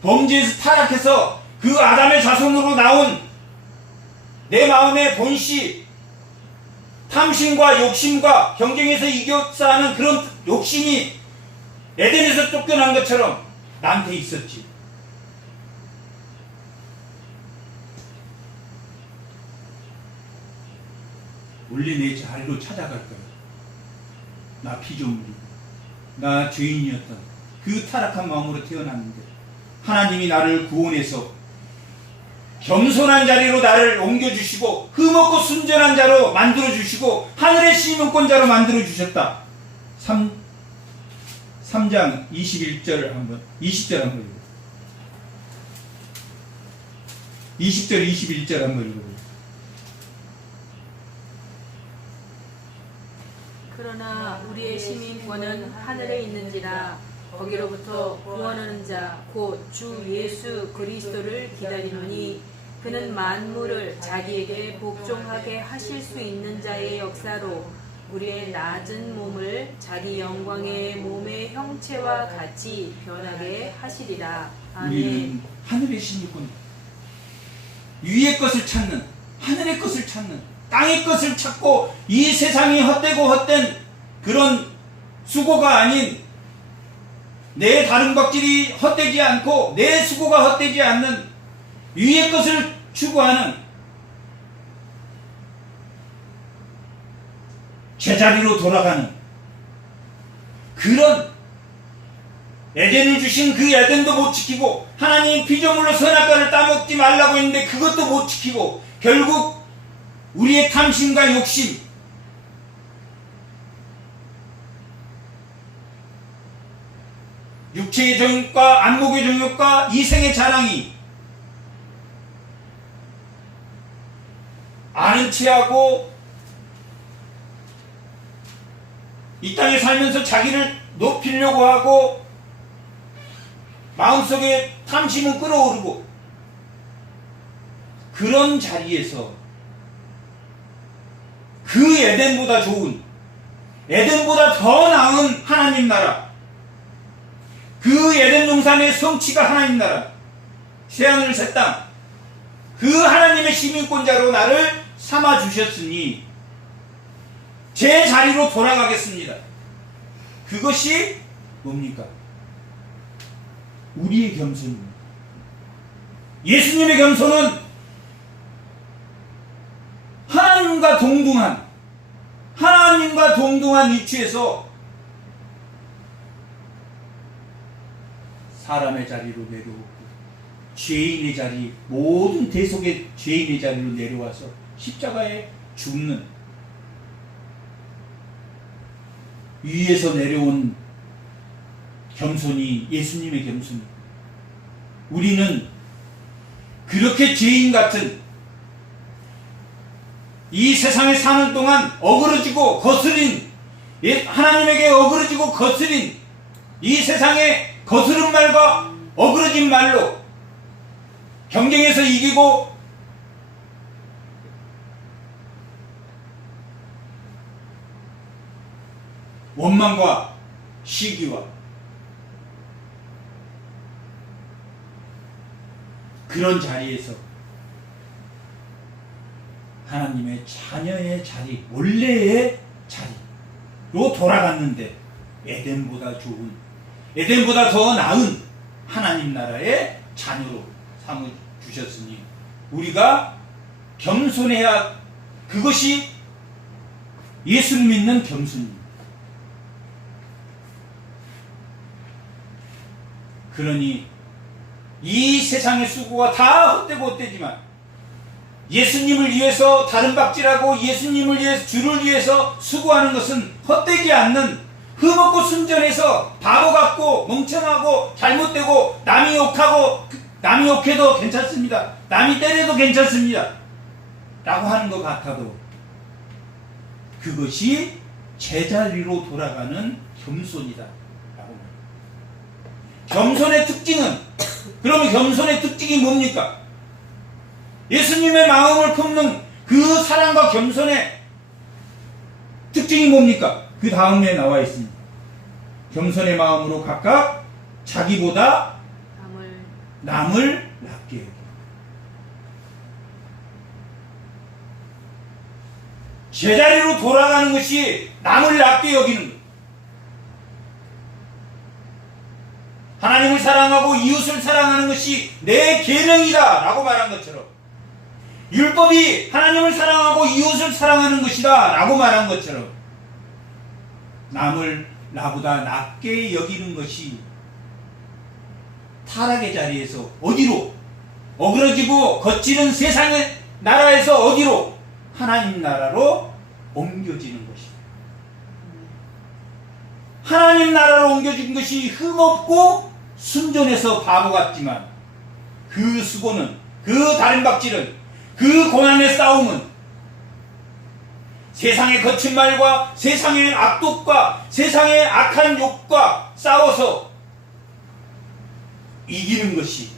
범죄에서 타락해서 그 아담의 자손으로 나온 내 마음의 본시, 탐심과 욕심과 경쟁에서 이겨싸는 그런 욕심이 에덴에서 쫓겨난 것처럼 나한테 있었지. 원래 내 자리로 찾아갈 거야. 나 피조물이고, 나 죄인이었던 그 타락한 마음으로 태어났는데 하나님이 나를 구원해서 겸손한 자리로 나를 옮겨주시고 흠없고 순전한 자로 만들어주시고 하늘의 시민권자로 만들어주셨다. 3장 20절 한번 읽어요. 20절 21절 한번 읽어요. 우리의 시민권은 하늘에 있는지라. 거기로부터 구원하는 자 곧 주 예수 그리스도를 기다리노니 그는 만물을 자기에게 복종하게 하실 수 있는 자의 역사로 우리의 낮은 몸을 자기 영광의 몸의 형체와 같이 변하게 하시리라. 아멘. 우리는 하늘의 시민권, 위의 것을 찾는, 하늘의 것을 찾는, 땅의 것을 찾고 이 세상이 헛되고 헛된 그런 수고가 아닌, 내 다름박질이 헛되지 않고 내 수고가 헛되지 않는 위의 것을 추구하는 제자리로 돌아가는 그런, 에덴을 주신 그 에덴도 못 지키고 하나님 피조물로 선악과를 따먹지 말라고 했는데 그것도 못 지키고 결국 우리의 탐심과 욕심, 육체의 정욕과 안목의 정욕과 이생의 자랑이 아는 체하고 이 땅에 살면서 자기를 높이려고 하고 마음속에 탐심은 끌어오르고 그런 자리에서 그 에덴보다 좋은, 에덴보다 더 나은 하나님 나라, 그 에덴 동산의 성취가 하나님 나라, 새하늘 새 땅, 그 하나님의 시민권자로 나를 삼아 주셨으니 제 자리로 돌아가겠습니다. 그것이 뭡니까? 우리의 겸손입니다. 예수님의 겸손은 하나님과 동등한 위치에서 사람의 자리로 내려오고 죄인의 자리, 모든 대속의 죄인의 자리로 내려와서 십자가에 죽는, 위에서 내려온 겸손이 예수님의 겸손이. 우리는 그렇게 죄인 같은 이 세상에 사는 동안 어그러지고 거스린, 하나님에게 어그러지고 거스린 이 세상의 거스른 말과 어그러진 말로 경쟁에서 이기고 원망과 시기와 그런 자리에서 하나님의 자녀의 자리, 원래의 자리로 돌아갔는데 에덴보다 좋은, 에덴보다 더 나은 하나님 나라의 자녀로 삼아 주셨으니 우리가 겸손해야, 그것이 예수를 믿는 겸손입니다. 그러니 이 세상의 수고가 다 헛되고 헛되지만 예수님을 위해서 다름박질하고 예수님을 위해서, 주를 위해서 수고하는 것은 헛되지 않는, 흠없고 순전해서 바보 같고 멍청하고 잘못되고 남이 욕해도 괜찮습니다, 남이 때려도 괜찮습니다 라고 하는 것 같아도 그것이 제자리로 돌아가는 겸손이다 라고 말합니다. 겸손의 특징은, 그러면 겸손의 특징이 뭡니까? 예수님의 마음을 품는 그 사랑과 겸손의 특징이 뭡니까? 그 다음에 나와 있습니다. 겸손의 마음으로 각각 자기보다 남을 낮게 여기고. 제자리로 돌아가는 것이 남을 낮게 여기는 것. 하나님을 사랑하고 이웃을 사랑하는 것이 내 계명이다 라고 말한 것처럼, 율법이 하나님을 사랑하고 이웃을 사랑하는 것이다 라고 말한 것처럼 남을 나보다 낮게 여기는 것이 타락의 자리에서 어디로, 어그러지고 거칠은 세상의 나라에서 어디로, 하나님 나라로 옮겨지는 것입니다. 하나님 나라로 옮겨진 것이 흠없고 순전해서 바보 같지만 그 수고는, 그 다림박질은, 그 고난의 싸움은 세상의 거친 말과 세상의 악독과 세상의 악한 욕과 싸워서 이기는 것이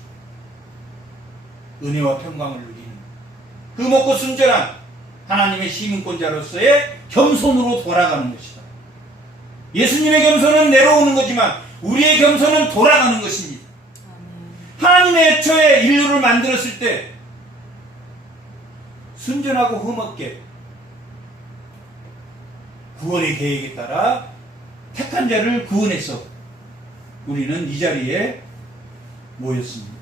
은혜와 평강을 누리는 그 먹고 순전한 하나님의 시민권자로서의 겸손으로 돌아가는 것이다. 예수님의 겸손은 내려오는 거지만 우리의 겸손은 돌아가는 것입니다. 하나님의 애초에 인류를 만들었을 때 순전하고 흠없게 구원의 계획에 따라 택한 자를 구원해서 우리는 이 자리에 모였습니다.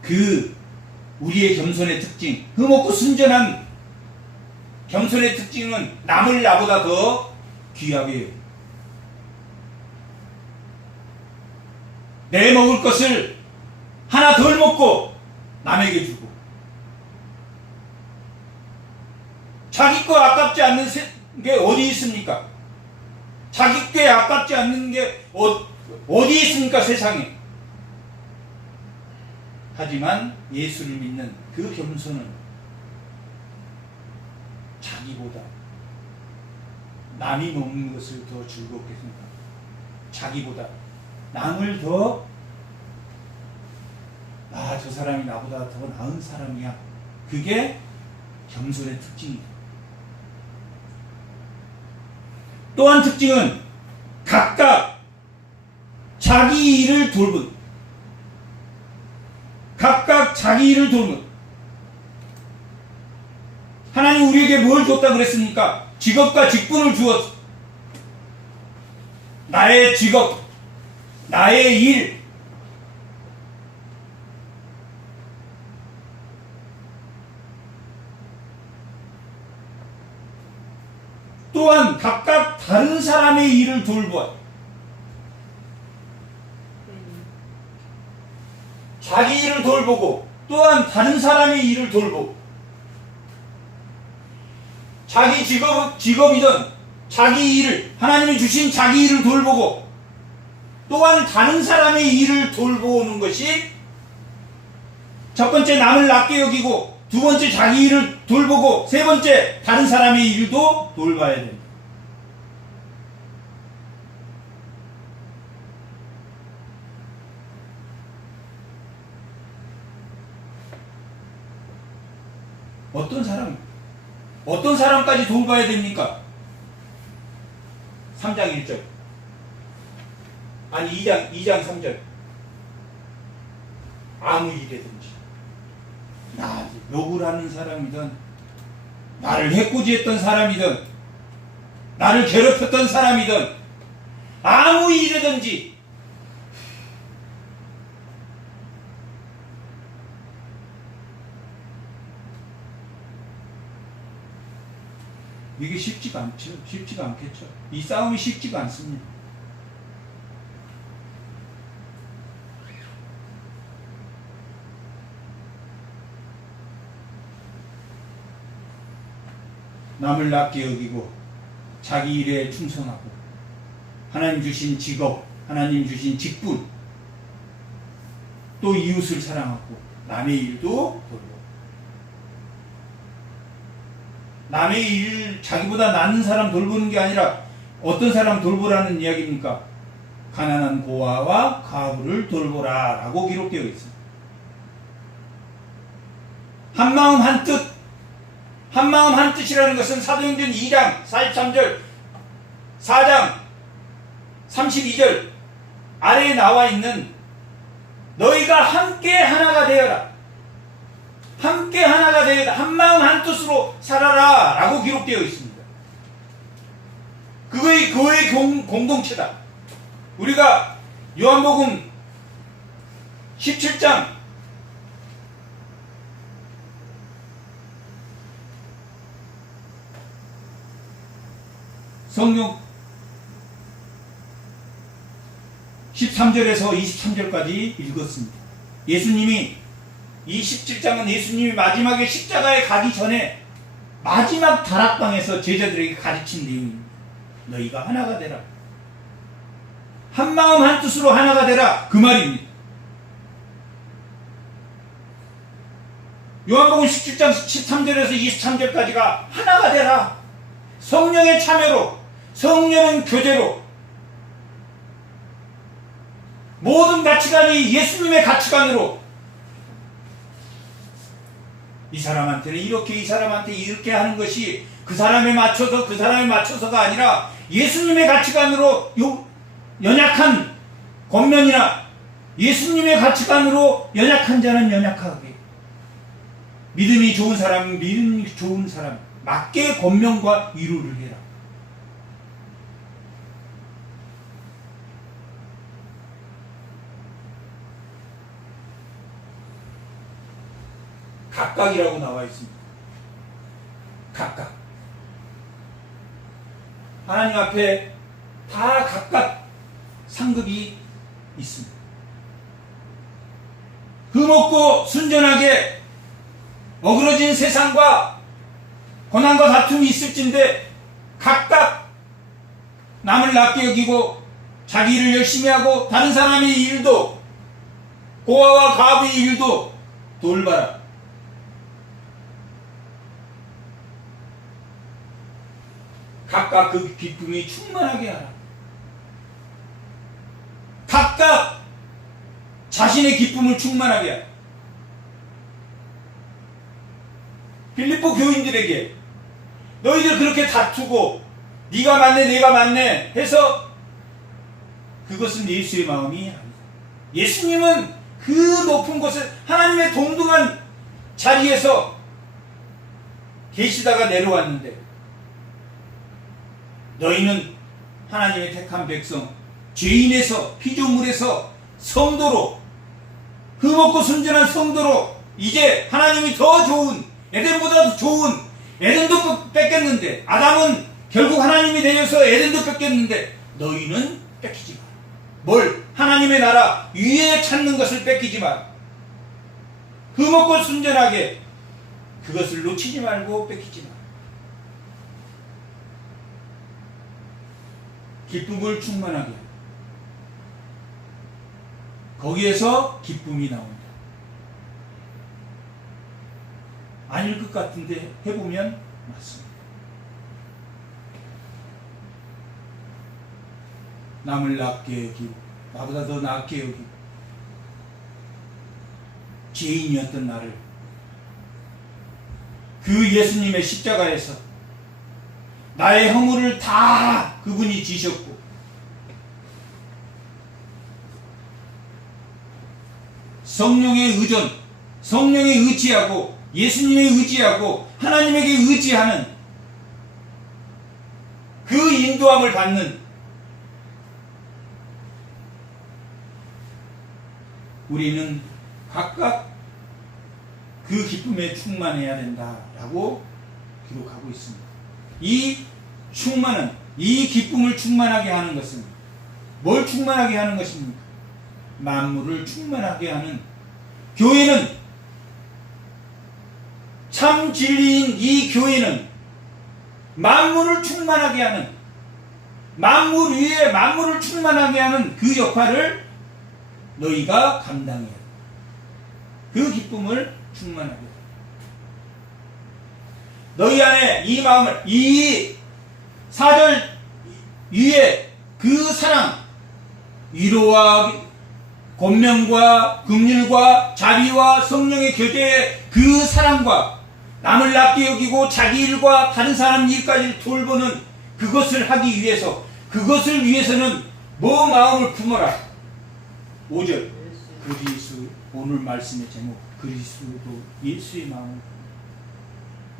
그 우리의 겸손의 특징, 흠없고 순전한 겸손의 특징은 남을 나보다 더 귀하게 해요. 내 먹을 것을 하나 덜 먹고 남에게 주고, 자기 거 아깝지 않는 게 어디 있습니까? 자기 게 아깝지 않는 게 어디 있습니까, 세상에? 하지만 예수를 믿는 그 겸손은 자기보다 남이 먹는 것을 더 즐겁게 생각합니다. 자기보다 남을 더, 저 사람이 나보다 더 나은 사람이야. 그게 겸손의 특징이다. 또 한 특징은 각각 자기 일을 돌본, 각각 자기 일을 돌본. 하나님 우리에게 뭘 줬다 그랬습니까? 직업과 직분을 주었어. 나의 직업, 나의 일, 또한 각각 다른 사람의 일을 돌보아. 자기 일을 돌보고 또한 다른 사람의 일을 돌보고, 자기 직업이든 자기 일을, 하나님이 주신 자기 일을 돌보고 또한 다른 사람의 일을 돌보는 것이 첫 번째 남을 낮게 여기고, 두 번째 자기 일을 돌보고, 세 번째 다른 사람의 일도 돌봐야 됩니다. 어떤 사람까지 돌봐야 됩니까? 3장 1절. 아니 2장 3절. 아무 일이든지, 나 욕을 하는 사람이든, 나를 해코지했던 사람이든, 나를 괴롭혔던 사람이든, 아무 일이든지 이게 쉽지가 않죠. 쉽지가 않겠죠. 이 싸움이 쉽지가 않습니다. 남을 낮게 여기고 자기 일에 충성하고, 하나님 주신 직업, 하나님 주신 직분, 또 이웃을 사랑하고 남의 일도 돌보고. 남의 일, 자기보다 낫는 사람 돌보는 게 아니라 어떤 사람 돌보라는 이야기입니까? 가난한 고아와 과부를 돌보라 라고 기록되어 있습니다. 한마음 한뜻, 한마음 한뜻이라는 것은 사도행전 2장 43절, 4장 32절 아래에 나와 있는 너희가 함께 하나가 되어라, 함께 하나가 되어라, 한마음 한뜻으로 살아라 라고 기록되어 있습니다. 그거의 공동체다. 우리가 요한복음 17장 성경 13절에서 23절까지 읽었습니다. 예수님이, 이 17장은 예수님이 마지막에 십자가에 가기 전에 마지막 다락방에서 제자들에게 가르친 내용입니다. 너희가 하나가 되라, 한마음 한뜻으로 하나가 되라, 그 말입니다. 요한복음 17장 13절에서 23절까지가 하나가 되라. 성령의 참여로, 성령의 교제로 모든 가치관이 예수님의 가치관으로 이 사람한테는 이렇게, 이 사람한테 이렇게 하는 것이 그 사람에 맞춰서가 아니라 예수님의 가치관으로 연약한 겉면이나 예수님의 가치관으로 연약한 자는 연약하게, 믿음이 좋은 사람은 믿음이 좋은 사람 맞게 겉면과 위로를 해라. 각각이라고 나와 있습니다. 각각. 하나님 앞에 다 각각 상급이 있습니다. 흠없고 순전하게 어그러진 세상과 고난과 다툼이 있을진데 각각 남을 낮게 여기고 자기 일을 열심히 하고 다른 사람의 일도, 고아와 가부의 일도 돌봐라. 각각 그 기쁨이 충만하게 하라. 각각 자신의 기쁨을 충만하게 하라. 빌립보 교인들에게 너희들 그렇게 다투고 네가 맞네 내가 맞네 해서 그것은 예수의 마음이 아니다. 예수님은 그 높은 곳에 하나님의 동등한 자리에서 계시다가 내려왔는데 너희는 하나님의 택한 백성, 죄인에서, 피조물에서 성도로, 흠없고 순전한 성도로 이제 하나님이 더 좋은, 에덴보다 더 좋은, 에덴도 뺏겼는데, 아담은 결국 하나님이 되어서 에덴도 뺏겼는데 너희는 뺏기지 마라. 뭘? 하나님의 나라 위에 찾는 것을 뺏기지 마라. 흠없고 순전하게 그것을 놓치지 말고 뺏기지 마라. 기쁨을 충만하게. 거기에서 기쁨이 나온다. 아닐 것 같은데 해보면 맞습니다. 남을 낮게 여기고 나보다 더 낮게 여기고 죄인이었던 나를 그 예수님의 십자가에서 나의 허물을 다 그분이 지셨고 성령의 의존, 성령에 의지하고 예수님에 의지하고 하나님에게 의지하는 그 인도함을 받는 우리는 각각 그 기쁨에 충만해야 된다라고 기록하고 있습니다. 이 충만은, 이 기쁨을 충만하게 하는 것은 뭘 충만하게 하는 것입니까? 만물을 충만하게 하는, 교회는, 참 진리인 이 교회는 만물을 충만하게 하는, 만물 위에 만물을 충만하게 하는 그 역할을 너희가 감당해야 돼. 그 기쁨을 충만하게 해. 너희 안에 이 마음을, 이 4절 위에 그 사랑, 위로와 권면과 긍휼과 자비와 성령의 교제의 그 사랑과 남을 낮게 여기고 자기 일과 다른 사람 일까지 돌보는 그것을 하기 위해서, 그것을 위해서는 뭐 마음을 품어라. 5절 그리스도, 오늘 말씀의 제목 그리스도, 예수의 마음을,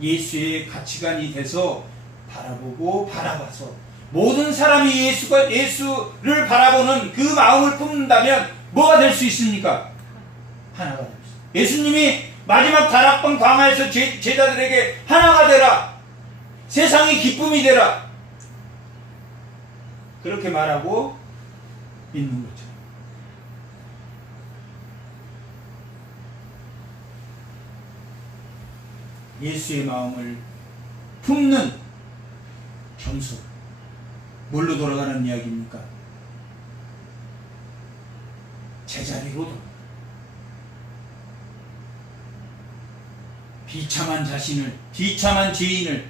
예수의 가치관이 돼서 바라보고 바라봐서 모든 사람이 예수를 바라보는 그 마음을 품는다면 뭐가 될 수 있습니까? 하나가 될 수 있습니다. 예수님이 마지막 다락방 광야에서 제자들에게 하나가 되라, 세상의 기쁨이 되라, 그렇게 말하고 있는 거죠. 예수의 마음을 품는 겸손. 뭘로 돌아가는 이야기입니까? 제자리로 돌아가. 비참한 자신을, 비참한 죄인을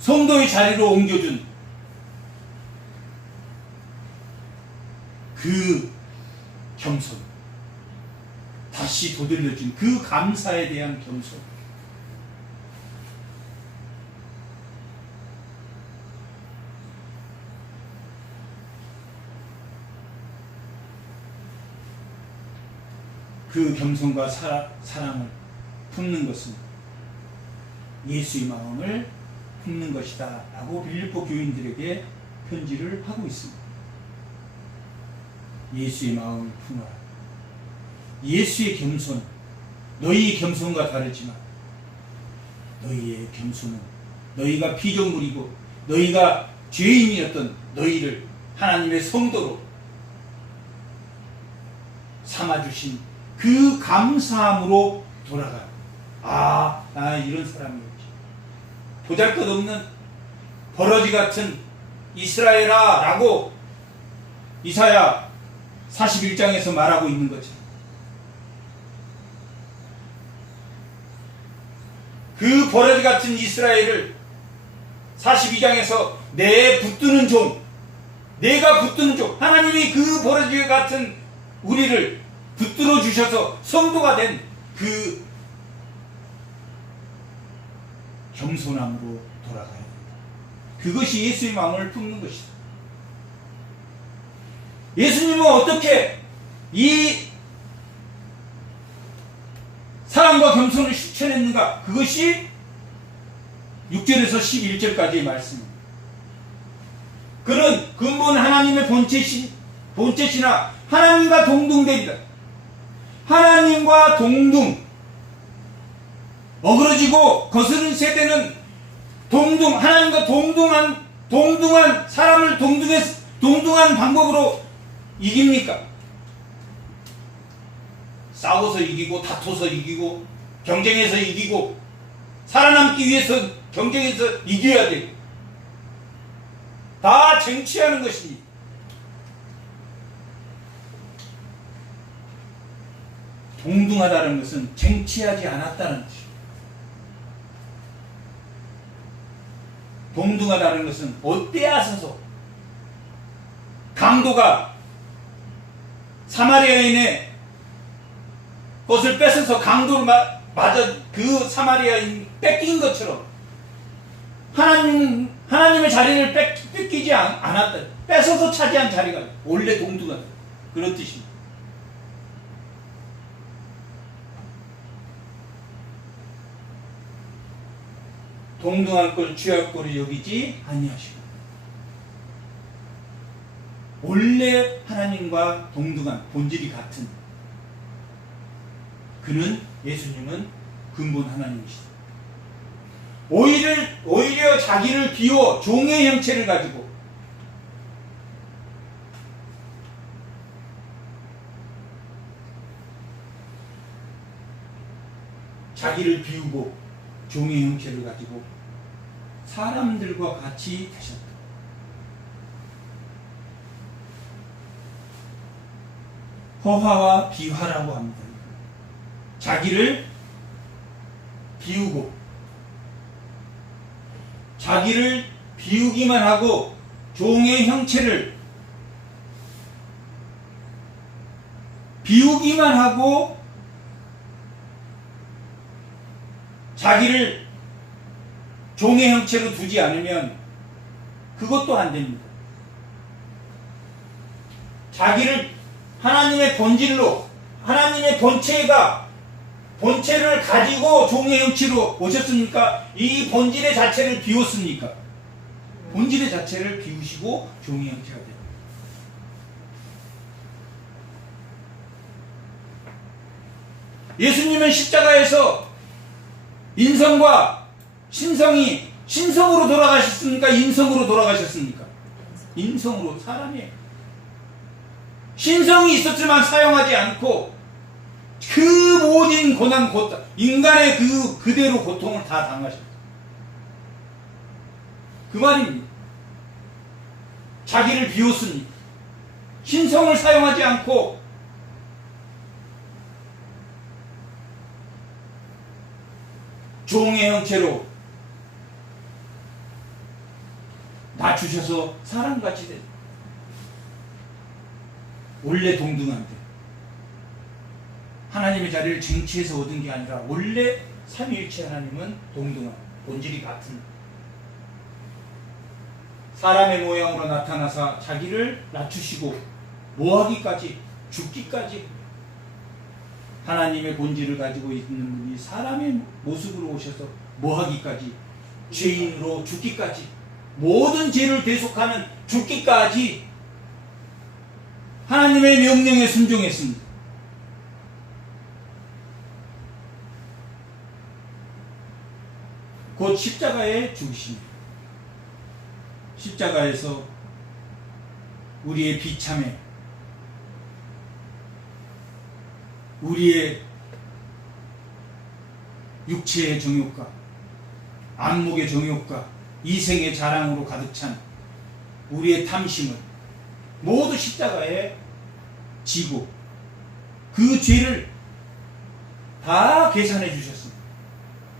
성도의 자리로 옮겨준 그 겸손, 다시 도들려준 그 감사에 대한 겸손. 그 겸손과 사랑을 품는 것은 예수의 마음을 품는 것이다 라고 빌립보 교인들에게 편지를 하고 있습니다. 예수의 마음을 품어라. 예수의 겸손, 너희의 겸손과 다르지만 너희의 겸손은 너희가 피조물이고 너희가 죄인이었던 너희를 하나님의 성도로 삼아주신 그 감사함으로 돌아가. 나 이런 사람이었지. 보잘것없는 버러지 같은 이스라엘아 라고 이사야 41장에서 말하고 있는 거죠. 그 버러지 같은 이스라엘을 42장에서 내 붙드는 종, 내가 붙드는 종, 하나님이 그 버러지 같은 우리를 붙들어 주셔서 성도가 된 그 겸손함으로 돌아가야 된다. 그것이 예수의 마음을 품는 것이다. 예수님은 어떻게 이 사랑과 겸손을 실천했는가? 그것이 6절에서 11절까지의 말씀입니다. 그는 근본 하나님의 본체시나 하나님과 동등됩니다. 하나님과 어그러지고 거스른 세대는 하나님과 동등한 사람을 동등한 방법으로 이깁니까? 싸워서 이기고, 다퉈서 이기고, 경쟁해서 이기고, 살아남기 위해서 경쟁해서 이겨야 돼. 다 쟁취하는 것입니다. 동등하다는 것은 쟁취하지 않았다는 것입니다. 동등하다는 것은 빼앗아서 강도가 사마리아인의 것을 뺏어서 강도를 맞아 그 사마리아인 뺏긴 것처럼 하나님의 자리를 뺏기지 않았다. 뺏어서 차지한 자리가 원래 동등하다. 그런 뜻입니다. 동등한 걸 취할거로 여기지 아니하시고 원래 하나님과 동등한 본질이 같은 그는 예수님은 근본 하나님이시다. 오히려 자기를 비워 종의 형체를 가지고 자기를 비우고 종의 형체를 가지고 사람들과 같이 되셨다. 허화와 비화라고 합니다. 자기를 비우고 자기를 비우기만 하고 종의 형체를 비우기만 하고 자기를 종의 형체로 두지 않으면 그것도 안 됩니다. 자기를 하나님의 본질로 하나님의 본체를 가지고 종의 형체로 오셨습니까? 이 본질의 자체를 비웠습니까? 본질의 자체를 비우시고 종의 형체가 됩니다. 예수님은 십자가에서 인성과 신성으로 돌아가셨습니까? 인성으로 돌아가셨습니까? 인성으로. 사람이에요. 신성이 있었지만 사용하지 않고 그 모든 고난 인간의 그대로 고통을 다 당하셨어요. 그 말입니다. 자기를 비웠습니다. 신성을 사용하지 않고 종의 형체로 낮추셔서 사람같이 된 원래 동등한데 하나님의 자리를 쟁취해서 얻은 게 아니라 원래 삼위일체 하나님은 동등한 본질이 같은 사람의 모양으로 나타나사 자기를 낮추시고 뭐하기까지 죽기까지 하나님의 본질을 가지고 있는 분이 사람의 모습으로 오셔서 뭐하기까지 죄인으로 죽기까지 모든 죄를 대속하는 죽기까지 하나님의 명령에 순종했습니다. 곧 십자가에 죽으십니다. 십자가에서 우리의 비참해, 우리의 육체의 정욕과 안목의 정욕과 이생의 자랑으로 가득 찬 우리의 탐심을 모두 십자가에 지고 그 죄를 다 계산해 주셨습니다.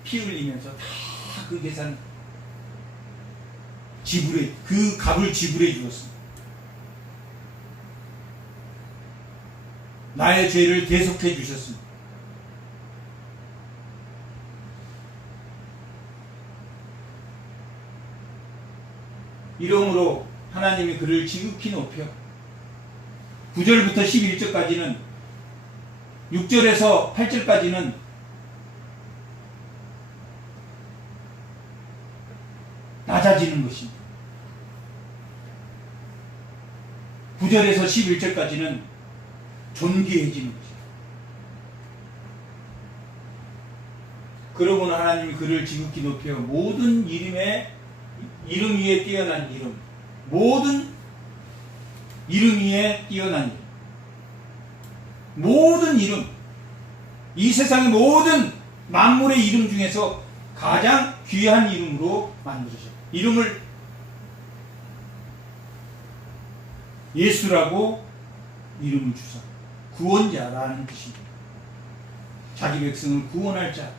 피 흘리면서 다 그 계산 지불해, 그 값을 지불해 주었습니다. 나의 죄를 대속해 주셨습니다. 이러므로 하나님이 그를 지극히 높여 9절부터 11절까지는 6절에서 8절까지는 낮아지는 것입니다. 9절에서 11절까지는 존귀해지는 것입니다. 그러고는 하나님이 그를 지극히 높여 모든 이름 위에 뛰어난 이름, 모든 이름 위에 뛰어난 이름, 모든 이름, 이 세상의 모든 만물의 이름 중에서 가장 귀한 이름으로 만들으셨다. 이름을 예수라고 이름을 주사 구원자라는 뜻입니다. 자기 백성을 구원할 자,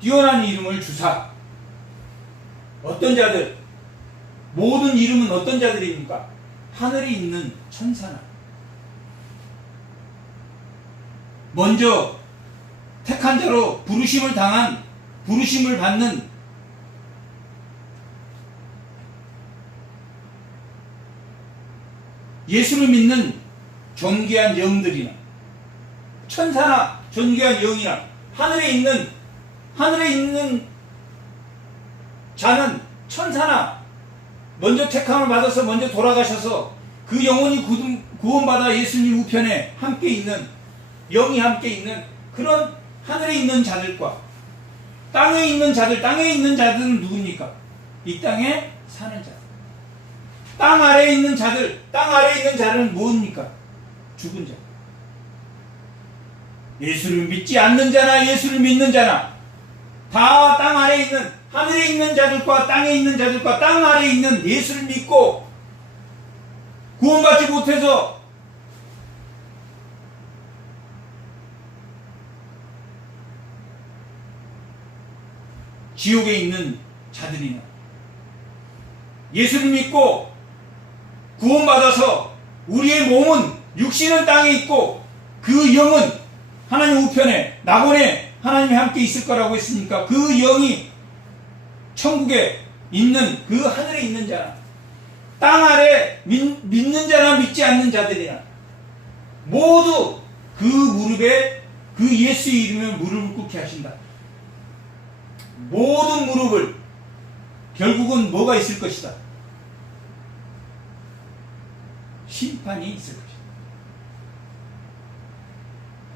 뛰어난 이름을 주사. 어떤 자들, 모든 이름은 어떤 자들입니까? 하늘에 있는 천사나 먼저 택한 자로 부르심을 받는 예수를 믿는 존귀한 영들이나 천사나 존귀한 영이나 하늘에 있는 자는 천사나 먼저 택함을 받아서 먼저 돌아가셔서 그 영혼이 구원받아 예수님 우편에 함께 있는 영이 함께 있는 그런 하늘에 있는 자들과 땅에 있는 자들은 누굽니까? 이 땅에 사는 자들. 땅 아래에 있는 자들은 무엇입니까? 죽은 자. 예수를 믿지 않는 자나 예수를 믿는 자나 다 땅 아래에 있는, 하늘에 있는 자들과 땅에 있는 자들과 땅 아래에 있는 예수를 믿고 구원받지 못해서 지옥에 있는 자들이나 예수를 믿고 구원받아서 우리의 몸은 육신은 땅에 있고 그 영은 하나님 우편에 낙원에 하나님이 함께 있을 거라고 했으니까 그 영이 천국에 있는 그 하늘에 있는 자나 땅 아래 믿는 자나 믿지 않는 자들이나 모두 그 무릎에 그 예수의 이름에 무릎을 꿇게 하신다. 모든 무릎을 결국은 뭐가 있을 것이다? 심판이 있을 것이다.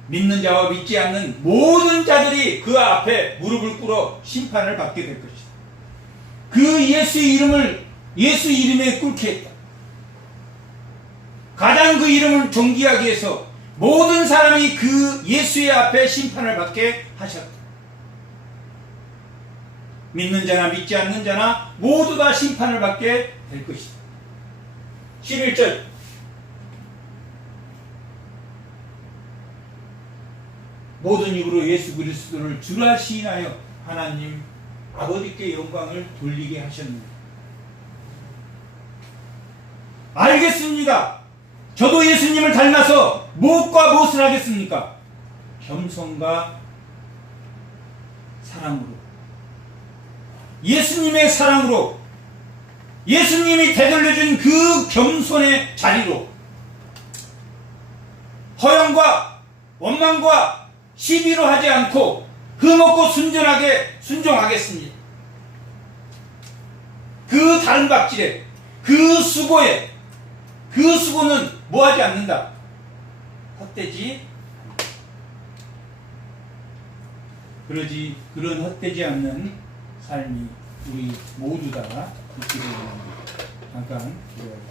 믿는 자와 믿지 않는 모든 자들이 그 앞에 무릎을 꿇어 심판을 받게 될 것이다. 그 예수 이름에 꿇게 했다. 가장 그 이름을 존귀하게 해서 모든 사람이 그 예수의 앞에 심판을 받게 하셨다. 믿는 자나 믿지 않는 자나 모두 다 심판을 받게 될 것이다. 11절 모든 입으로 예수 그리스도를 주라 시인하여 하나님 아버지께 영광을 돌리게 하셨느니라. 알겠습니다. 저도 예수님을 닮아서 무엇과 무엇을 하겠습니까? 겸손과 사랑으로, 예수님의 사랑으로, 예수님이 되돌려준 그 겸손의 자리로 허영과 원망과 시비로 하지 않고 흠없고 순전하게 순종하겠습니다. 그 다름박질에, 그 수고에, 그 수고는 뭐하지 않는다. 헛되지 않는다. 그런 헛되지 않는 삶이 우리 모두 다 있기를 바랍니다. 잠깐 기도하겠습니다.